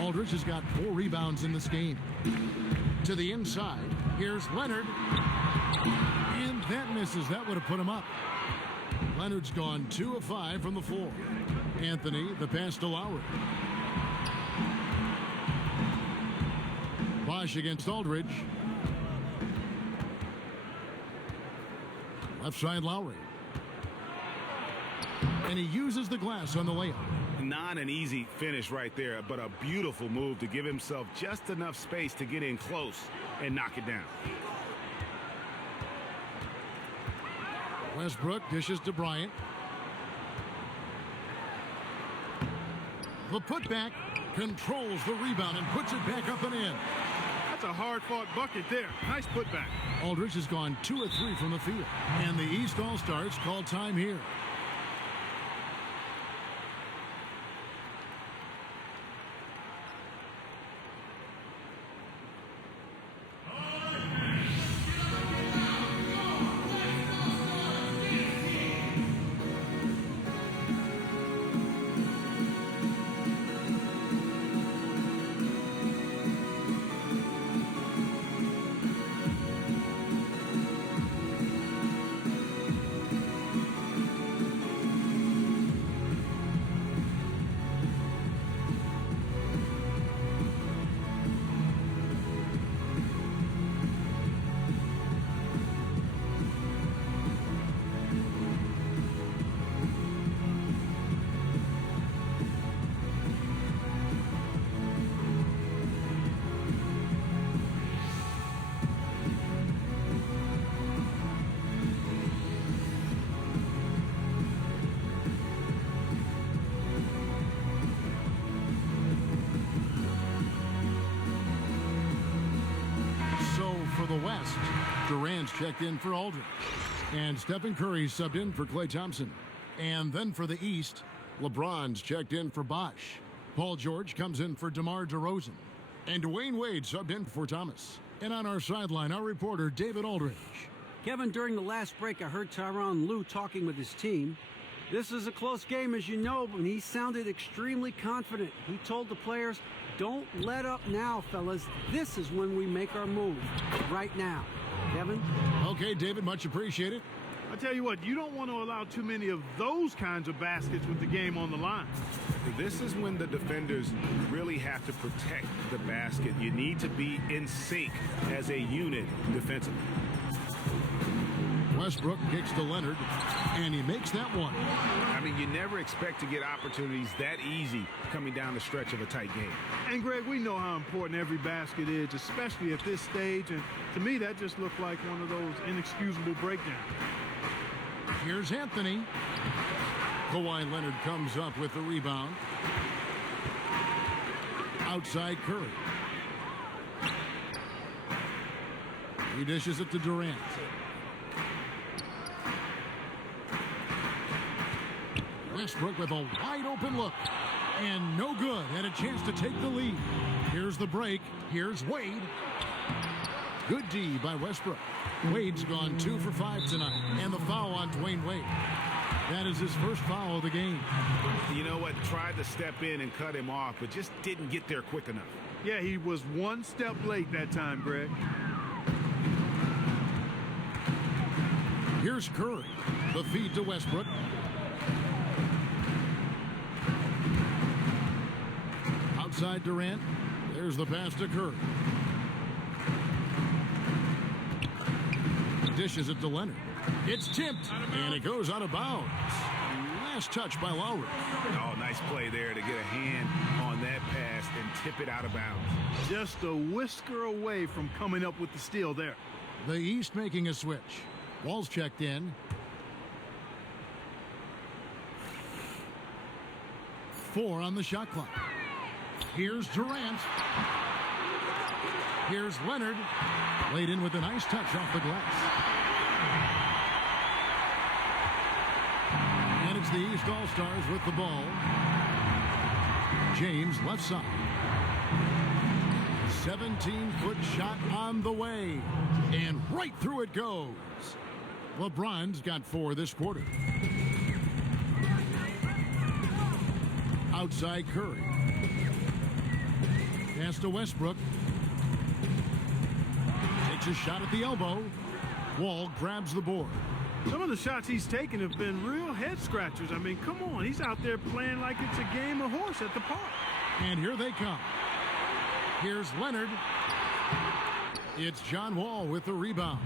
Aldridge has got 4 rebounds in this game. To the inside, here's Leonard. And that misses. That would have put him up. Leonard's gone 2 of 5 from the floor. Anthony, the pass to Lowry. Bosch against Aldridge. Left side Lowry. And he uses the glass on the layup. Not an easy finish right there, but a beautiful move to give himself just enough space to get in close and knock it down. Westbrook dishes to Bryant. The putback controls the rebound and puts it back up and in. That's a hard-fought bucket there. Nice putback. Aldridge has gone 2 of 3 from the field. And the East All-Stars call time here. The West, Durant's checked in for Aldridge. And Stephen Curry subbed in for Klay Thompson. And then for the East, LeBron's checked in for Bosch. Paul George comes in for DeMar DeRozan. And Dwayne Wade subbed in for Thomas. And on our sideline, our reporter, David Aldridge. Kevin, during the last break, I heard Tyronn Lue talking with his team. This is a close game, as you know, but he sounded extremely confident. He told the players, don't let up now, fellas. This is when we make our move. Right now. Kevin? Okay, David, much appreciated. I tell you what, you don't want to allow too many of those kinds of baskets with the game on the line. This is when the defenders really have to protect the basket. You need to be in sync as a unit defensively. Westbrook kicks to Leonard, and he makes that one. I mean, you never expect to get opportunities that easy coming down the stretch of a tight game. And, Greg, we know how important every basket is, especially at this stage. And to me, that just looked like one of those inexcusable breakdowns. Here's Anthony. Kawhi Leonard comes up with the rebound. Outside Curry. He dishes it to Durant. Westbrook with a wide open look. And no good. Had a chance to take the lead. Here's the break. Here's Wade. Good D by Westbrook. Wade's gone 2 for 5 tonight. And the foul on Dwayne Wade. That is his first foul of the game. You know what? Tried to step in and cut him off, but just didn't get there quick enough. Yeah, he was one step late that time, Greg. Here's Curry. The feed to Westbrook. Outside Durant. There's the pass to Curry. Dishes it to Leonard. It's tipped, and it goes out of bounds. Last touch by Lowry. Oh, nice play there to get a hand on that pass and tip it out of bounds. Just a whisker away from coming up with the steal there. The East making a switch. Wall's checked in. 4 on the shot clock. Here's Durant. Here's Leonard. Laid in with a nice touch off the glass. And it's the East All-Stars with the ball. James left side. 17-foot shot on the way. And right through it goes. LeBron's got 4 this quarter. Outside Curry. Pass to Westbrook. Takes a shot at the elbow. Wall grabs the board. Some of the shots he's taken have been real head scratchers. I mean, come on. He's out there playing like it's a game of horse at the park. And here they come. Here's Leonard. It's John Wall with the rebound.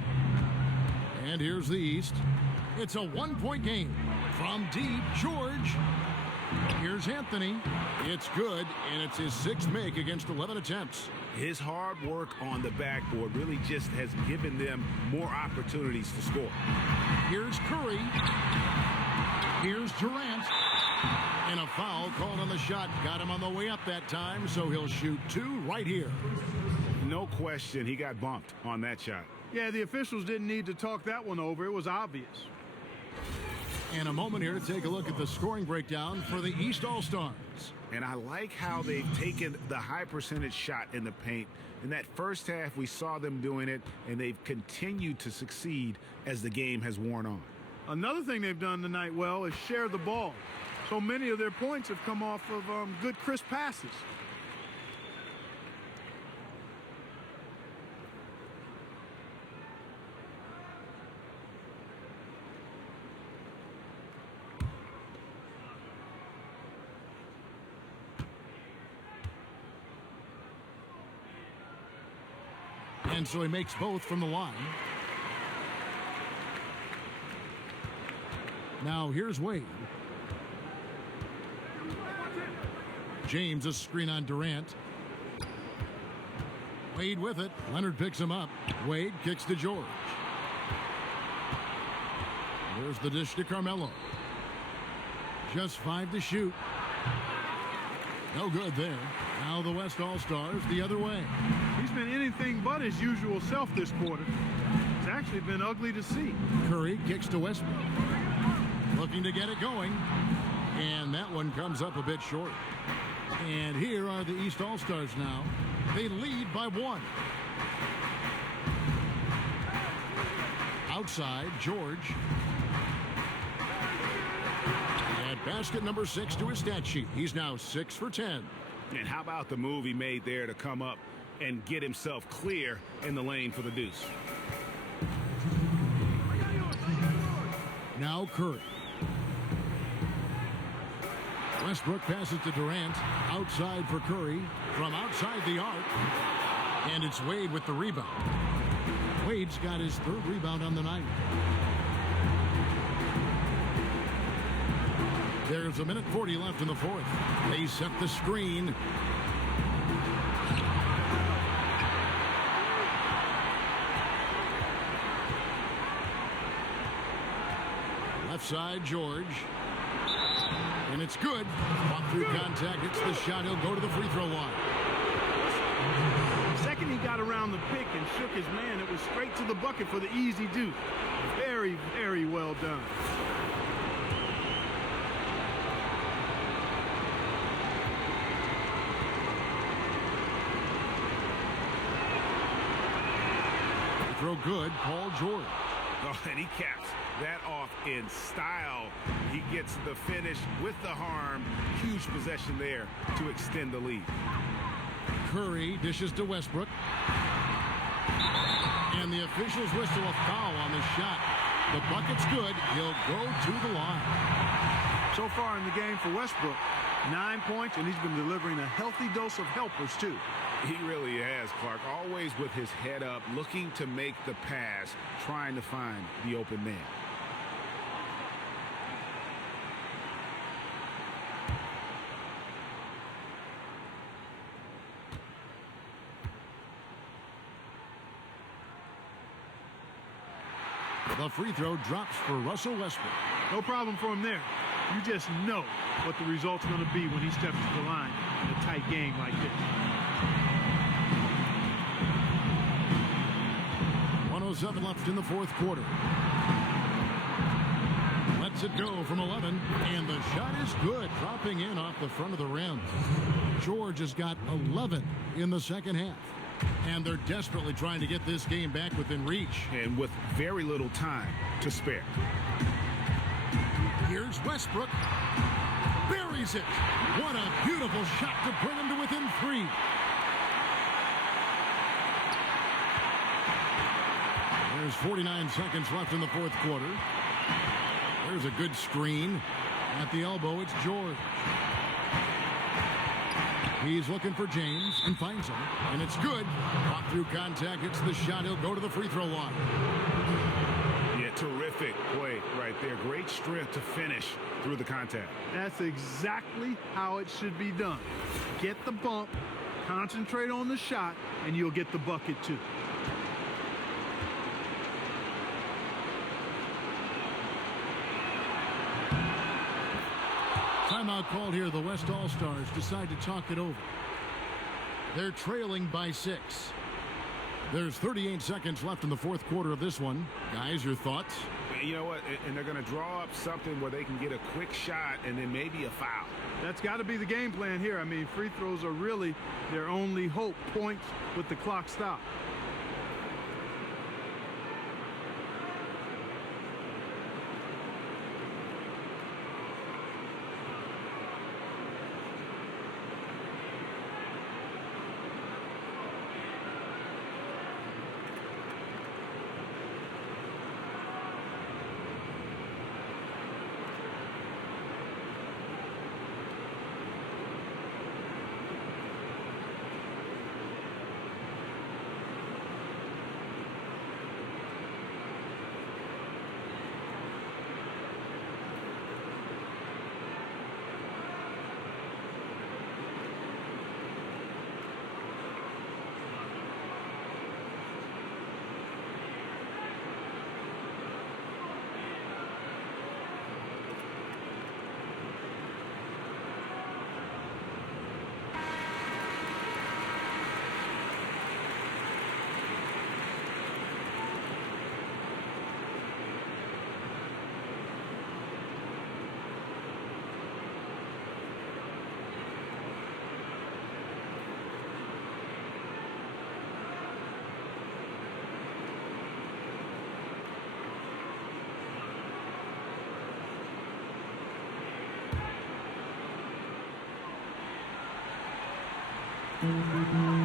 And here's the East. It's a 1-point game. From deep, George. Here's Anthony. It's good, and it's his 6th make against 11 attempts. His hard work on the backboard really just has given them more opportunities to score. Here's Curry. Here's Durant. And a foul called on the shot. Got him on the way up that time, so he'll shoot 2 right here. No question, he got bumped on that shot. Yeah, the officials didn't need to talk that one over. It was obvious. And a moment here to take a look at the scoring breakdown for the East All-Stars. And I like how they've taken the high percentage shot in the paint. In that first half, we saw them doing it, and they've continued to succeed as the game has worn on. Another thing they've done tonight well is share the ball. So many of their points have come off of good, crisp passes. And so he makes both from the line. Now here's Wade. James a screen on Durant. Wade with it. Leonard picks him up. Wade kicks to George. There's the dish to Carmelo. Just 5 to shoot. No good there. Now the West All-Stars the other way. He's been anything but his usual self this quarter. It's actually been ugly to see. Curry kicks to Westbrook. Looking to get it going. And that one comes up a bit short. And here are the East All-Stars now. They lead by 1. Outside, George. And basket number 6 to his stat sheet. He's now 6 for 10. And how about the move he made there to come up and get himself clear in the lane for the deuce? Now Curry. Westbrook passes to Durant. Outside for Curry. From outside the arc. And it's Wade with the rebound. Wade's got his third rebound on the night. There's a minute 40 left in the fourth. They set the screen. Left side, George. And it's good. Walk through contact. It's the shot. He'll go to the free throw line. The second he got around the pick and shook his man, it was straight to the bucket for the easy deuce. Very, very well done. Throw good, Paul George. Oh, and he caps that off in style. He gets the finish with the harm. Huge possession there to extend the lead. Curry dishes to Westbrook. And the officials whistle a foul on the shot. The bucket's good. He'll go to the line. So far in the game for Westbrook, 9 points, and he's been delivering a healthy dose of helpers, too. He really has, Clark. Always with his head up, looking to make the pass, trying to find the open man. The free throw drops for Russell Westbrook. No problem for him there. You just know what the result's going to be when he steps to the line in a tight game like this. 1:07 left in the fourth quarter. Lets it go from 11, and the shot is good, dropping in off the front of the rim. George has got 11 in the second half, and they're desperately trying to get this game back within reach. And with very little time to spare. Here's Westbrook. Buries it. What a beautiful shot to bring him to within 3. There's 49 seconds left in the fourth quarter. There's a good screen. At the elbow, it's George. He's looking for James and finds him. And it's good. Walk through contact. It's the shot. He'll go to the free throw line. Yeah, terrific play right there. Great strength to finish through the contact. That's exactly how it should be done. Get the bump, concentrate on the shot, and you'll get the bucket too. Timeout called here. The West All-Stars decide to talk it over. They're trailing by 6. There's 38 seconds left in the fourth quarter of this one. Guys, your thoughts? You know what? And they're going to draw up something where they can get a quick shot and then maybe a foul. That's got to be the game plan here. I mean, free throws are really their only hope. Points with the clock stopped.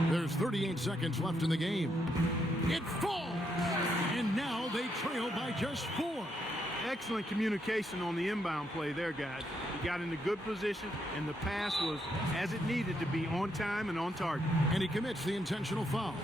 There's 38 seconds left in the game. It falls! And now they trail by just 4. Excellent communication on the inbound play there, guys. He got in a good position, and the pass was as it needed to be, on time and on target. And he commits the intentional foul.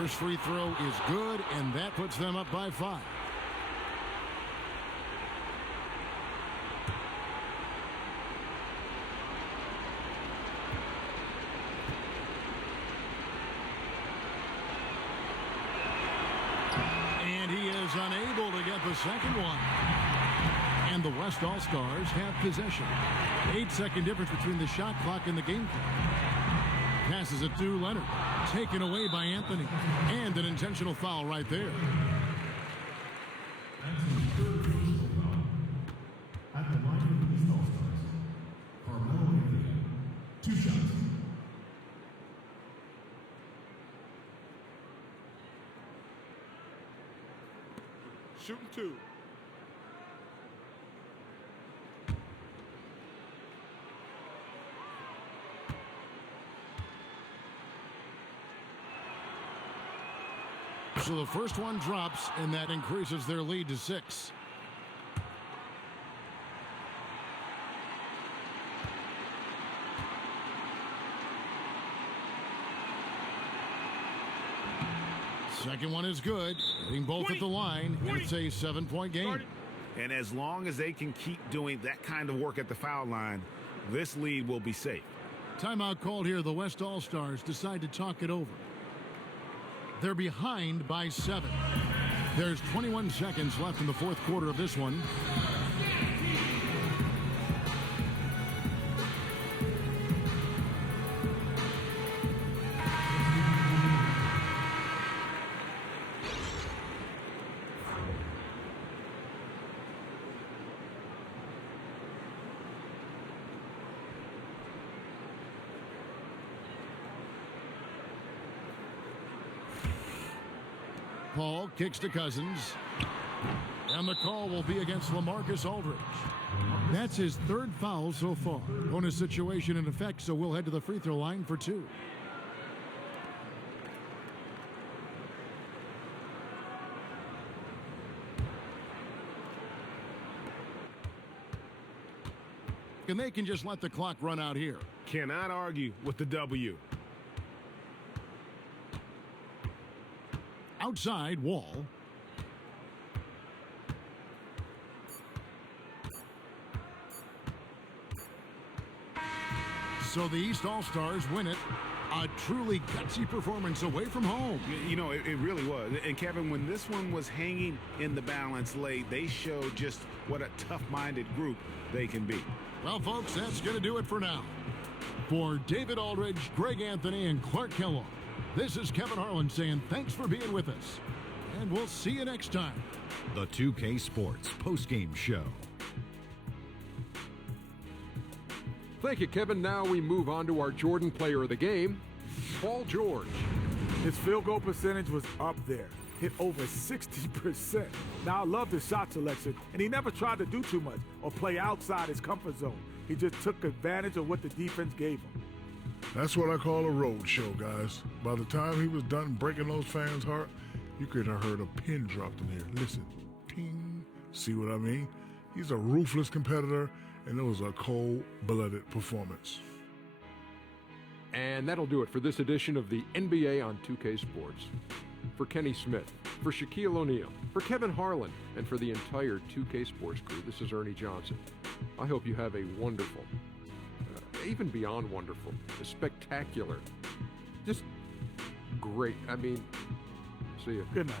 First free throw is good, and that puts them up by 5. And he is unable to get the second one. And the West All-Stars have possession. 8-second difference between the shot clock and the game clock. Passes it to Leonard. Taken away by Anthony. And an intentional foul right there. At the line of the East All-Stars, Carmelo Anthony, 2 shots. Shooting 2. So the first one drops, and that increases their lead to 6. Second one is good. Hitting both at the line, and it's a 7-point game. And as long as they can keep doing that kind of work at the foul line, this lead will be safe. Timeout called here. The West All-Stars decide to talk it over. They're behind by 7. There's 21 seconds left in the fourth quarter of this one. Paul kicks to Cousins. And the call will be against LaMarcus Aldridge. That's his 3rd foul so far. Bonus situation in effect, so we'll head to the free throw line for 2. And they can just let the clock run out here. Cannot argue with the W. Outside, Wall. So the East All-Stars win it. A truly gutsy performance away from home. You know, it really was. And Kevin, when this one was hanging in the balance late, they showed just what a tough-minded group they can be. Well, folks, that's going to do it for now. For David Aldridge, Greg Anthony, and Clark Kellogg, this is Kevin Harlan saying thanks for being with us. And we'll see you next time. The 2K Sports postgame show. Thank you, Kevin. Now we move on to our Jordan player of the game, Paul George. His field goal percentage was up there, hit over 60%. Now, I love the shot selection, and he never tried to do too much or play outside his comfort zone. He just took advantage of what the defense gave him. That's what I call a road show, guys. By the time he was done breaking those fans' heart, you could have heard a pin dropped in here. Listen, ping. See what I mean? He's a ruthless competitor, and it was a cold-blooded performance. And that'll do it for this edition of the NBA on 2K Sports. For Kenny Smith, for Shaquille O'Neal, for Kevin Harlan, and for the entire 2K Sports crew, this is Ernie Johnson. I hope you have a wonderful, even beyond wonderful, spectacular, just great. I mean, see you. Good night.